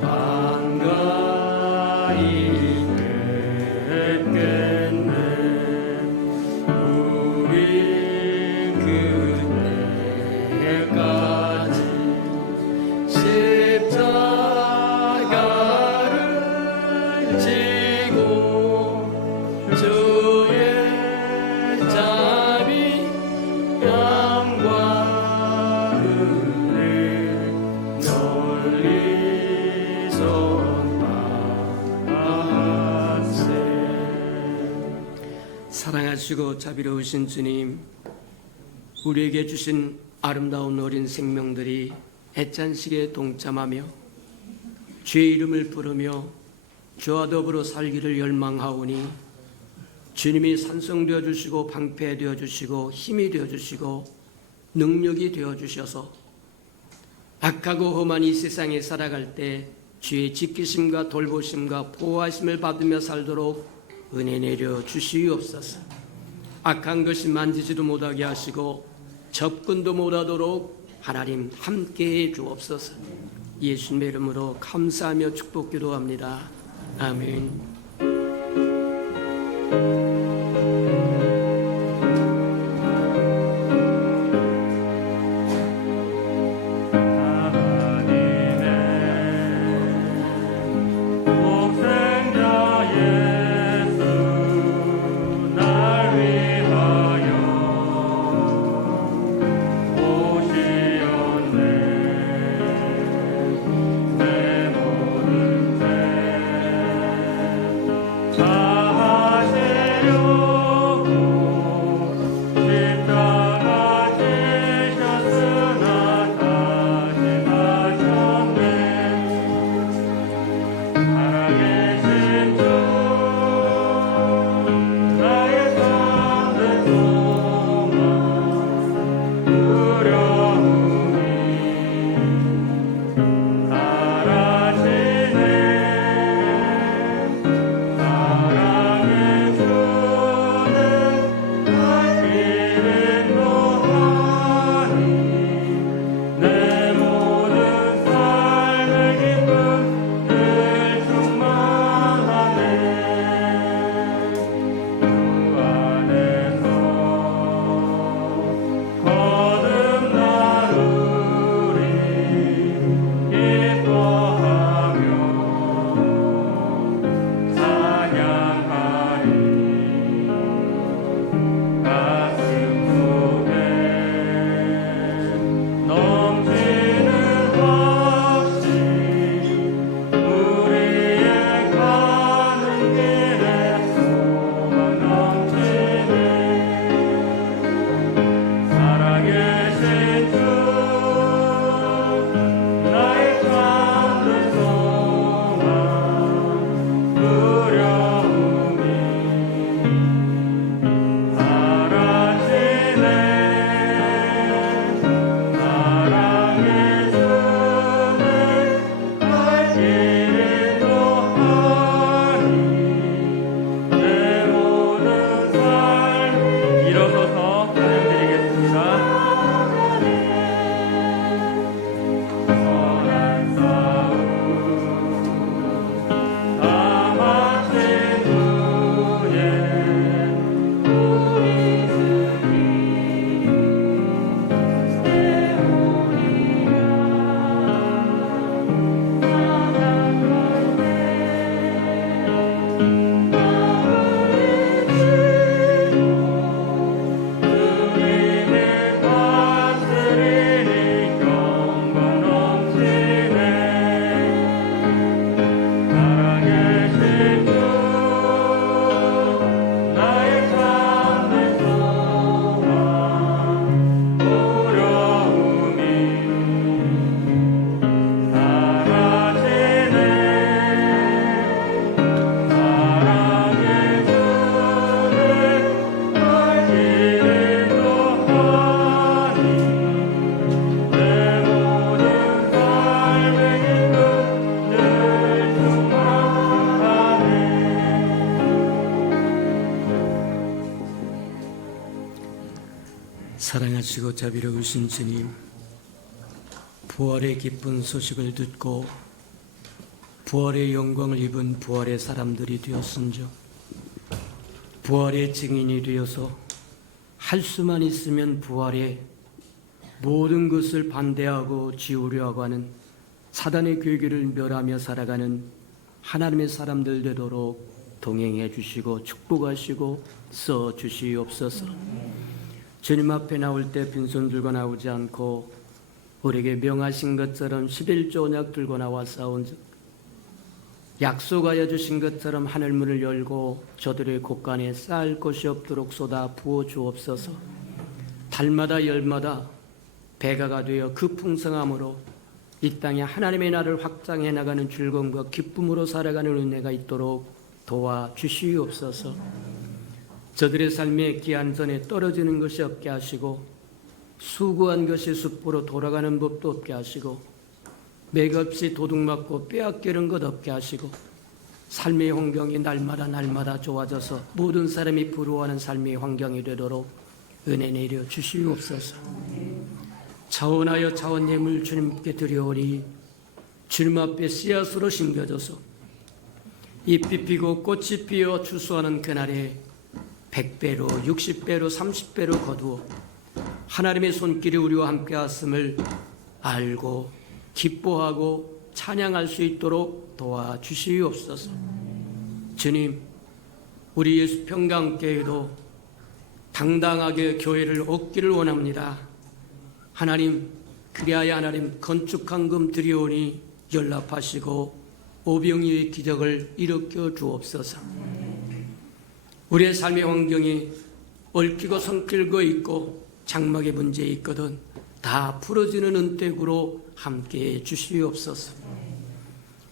반가이 뵙겠네. 우리 그때까지 십자가 사랑하시고 자비로우신 주님, 우리에게 주신 아름다운 어린 생명들이 애찬식에 동참하며 주의 이름을 부르며 주와 더불어 살기를 열망하오니 주님이 산성되어 주시고 방패되어 주시고 힘이 되어 주시고 능력이 되어 주셔서 악하고 험한 이 세상에 살아갈 때 주의 지키심과 돌보심과 보호하심을 받으며 살도록 은혜 내려 주시옵소서. 악한 것이 만지지도 못하게 하시고 접근도 못하도록 하나님 함께해 주옵소서. 예수님의 이름으로 감사하며 축복 기도합니다. 아멘. 사랑하시고 자비로우신 주님, 부활의 기쁜 소식을 듣고 부활의 영광을 입은 부활의 사람들이 되었은즉 부활의 증인이 되어서 할 수만 있으면 부활의 모든 것을 반대하고 지우려 하고 하는 사단의 괴계를 멸하며 살아가는 하나님의 사람들 되도록 동행해 주시고 축복하시고 써 주시옵소서. 주님 앞에 나올 때 빈손 들고 나오지 않고 우리에게 명하신 것처럼 11조 언약 들고 나와 싸운즉 약속하여 주신 것처럼 하늘문을 열고 저들의 곳간에 쌓을 것이 없도록 쏟아 부어 주옵소서. 달마다 열마다 배가가 되어 그 풍성함으로 이 땅에 하나님의 나라를 확장해 나가는 즐거움과 기쁨으로 살아가는 은혜가 있도록 도와주시옵소서. 저들의 삶에 귀한 전에 떨어지는 것이 없게 하시고 수고한 것이 숫보로 돌아가는 법도 없게 하시고 맥없이 도둑맞고 빼앗기는 것 없게 하시고 삶의 환경이 날마다 좋아져서 모든 사람이 부러워하는 삶의 환경이 되도록 은혜 내려 주시옵소서. 차원하여 차원 예물 주님께 드려오니 주님 앞에 씨앗으로 심겨져서 잎이 피고 꽃이 피어 추수하는 그날에 100배로 60배로 30배로 거두어 하나님의 손길이 우리와 함께 하심을 알고 기뻐하고 찬양할 수 있도록 도와주시옵소서. 주님, 우리 예수 평강교회도 당당하게 교회를 얻기를 원합니다. 하나님, 그리하여 하나님 건축한 금 드리오니 연락하시고 오병이의 기적을 일으켜 주옵소서. 우리의 삶의 환경이 얽히고 성필고 있고 장막의 문제 있거든 다 풀어지는 은택으로 함께해 주시옵소서.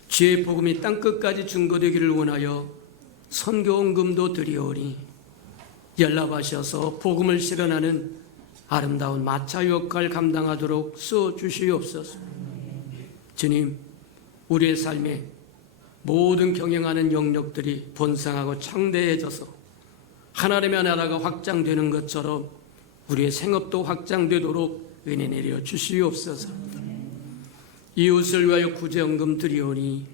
주의 복음이 땅끝까지 증거되기를 원하여 선교원금도 드리오니 연락하셔서 복음을 실현하는 아름다운 마차 역할 감당하도록 써주시옵소서. 주님, 우리의 삶에 모든 경영하는 영역들이 번성하고 창대해져서 하나님의 나라가 확장되는 것처럼 우리의 생업도 확장되도록 은혜 내려 주시옵소서. 이웃을 위하여 구제헌금 드리오니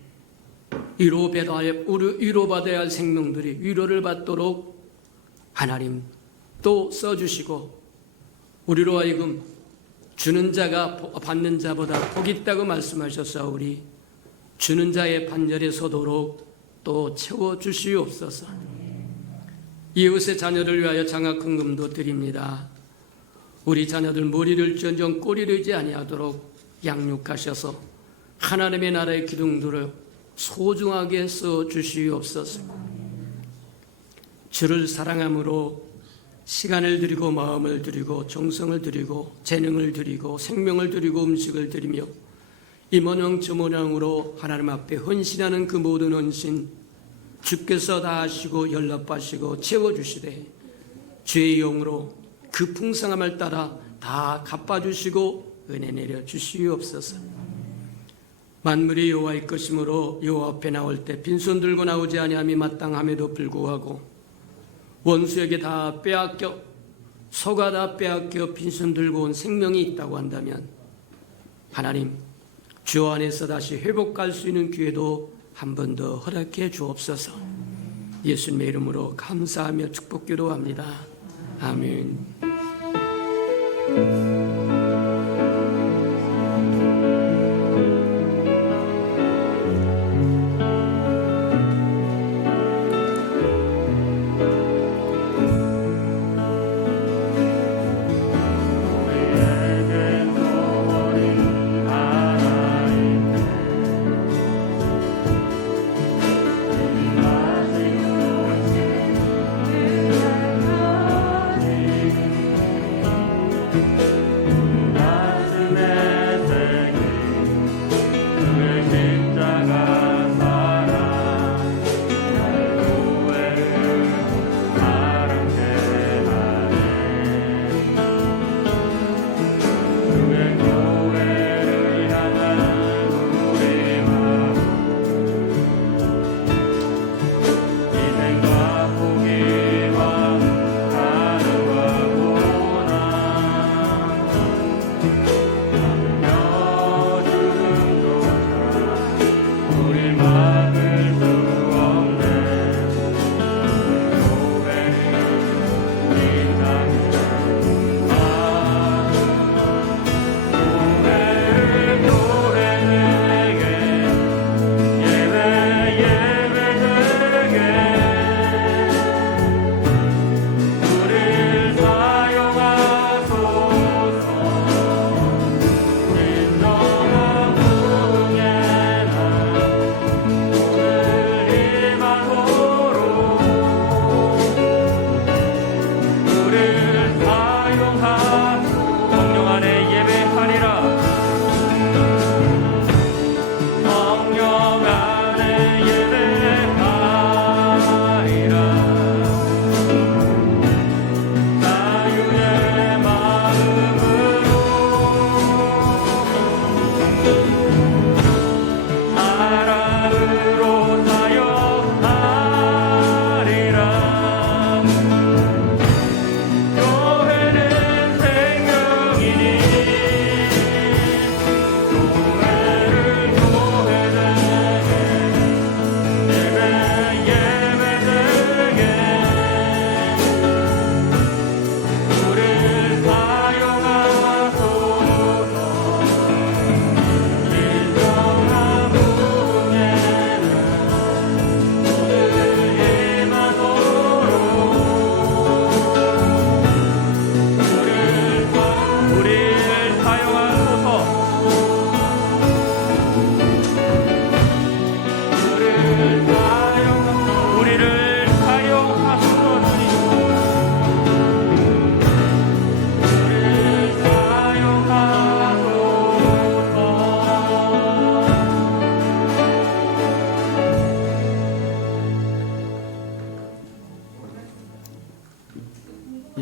위로받아야 할 생명들이 위로를 받도록 하나님 또 써주시고 우리로 하여금 주는 자가 받는 자보다 복이 있다고 말씀하셨사오니 주는 자의 반열에 서도록 또 채워주시옵소서. 이웃의 자녀를 위하여 장학헌금도 드립니다. 우리 자녀들 머리를 전정 꼬리를 지 아니하도록 양육하셔서 하나님의 나라의 기둥들을 소중하게 써주시옵소서. 주를 사랑함으로 시간을 드리고 마음을 드리고 정성을 드리고 재능을 드리고 생명을 드리고 음식을 드리며 임원왕 저원왕으로 하나님 앞에 헌신하는 그 모든 헌신 주께서 다 하시고 연락하시고 채워주시되 주의 영으로 그 풍성함을 따라 다 갚아주시고 은혜 내려 주시옵소서. 만물이 여호와의 것이므로 여호와 앞에 나올 때 빈손 들고 나오지 아니함이 마땅함에도 불구하고 원수에게 다 빼앗겨 소가 다 빼앗겨 빈손 들고 온 생명이 있다고 한다면 하나님 주 안에서 다시 회복할 수 있는 기회도 한 번 더 허락해 주옵소서. 예수님의 이름으로 감사하며 축복 기도합니다. 아멘.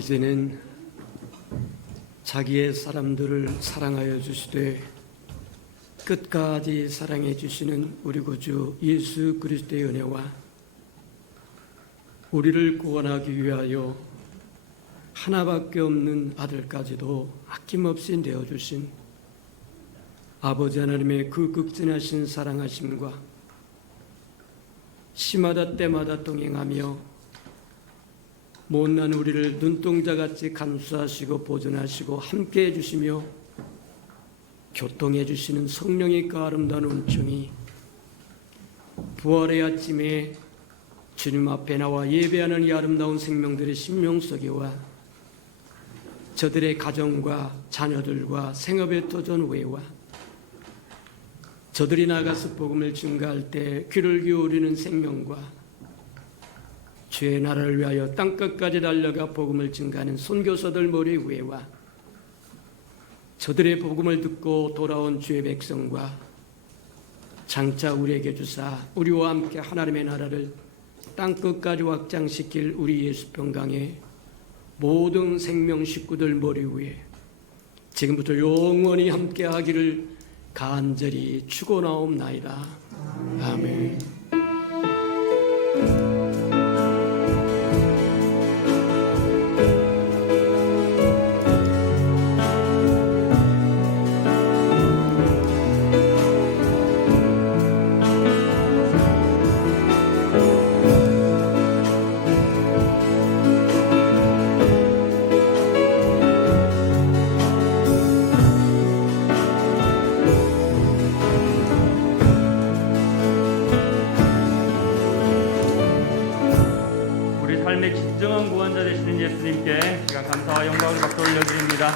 이제는 자기의 사람들을 사랑하여 주시되 끝까지 사랑해 주시는 우리 구주 예수 그리스도의 은혜와 우리를 구원하기 위하여 하나밖에 없는 아들까지도 아낌없이 내어주신 아버지 하나님의 그 극진하신 사랑하심과 시마다 때마다 동행하며 못난 우리를 눈동자같이 감수하시고 보존하시고 함께해 주시며 교통해 주시는 성령의 그 아름다운 은총이 부활의 아침에 주님 앞에 나와 예배하는 이 아름다운 생명들의 심령 속에와 저들의 가정과 자녀들과 생업의 도전 외와 저들이 나가서 복음을 증가할 때 귀를 기울이는 생명과 주의 나라를 위하여 땅끝까지 달려가 복음을 증가하는 선교사들 머리 위에와 저들의 복음을 듣고 돌아온 주의 백성과 장차 우리에게 주사 우리와 함께 하나님의 나라를 땅끝까지 확장시킬 우리 예수 평강의 모든 생명 식구들 머리 위에 지금부터 영원히 함께하기를 간절히 축원하옵나이다. 아멘. 삶의 진정한 구원자 되시는 예수님께 제가 감사와 영광을 받고 올려드립니다.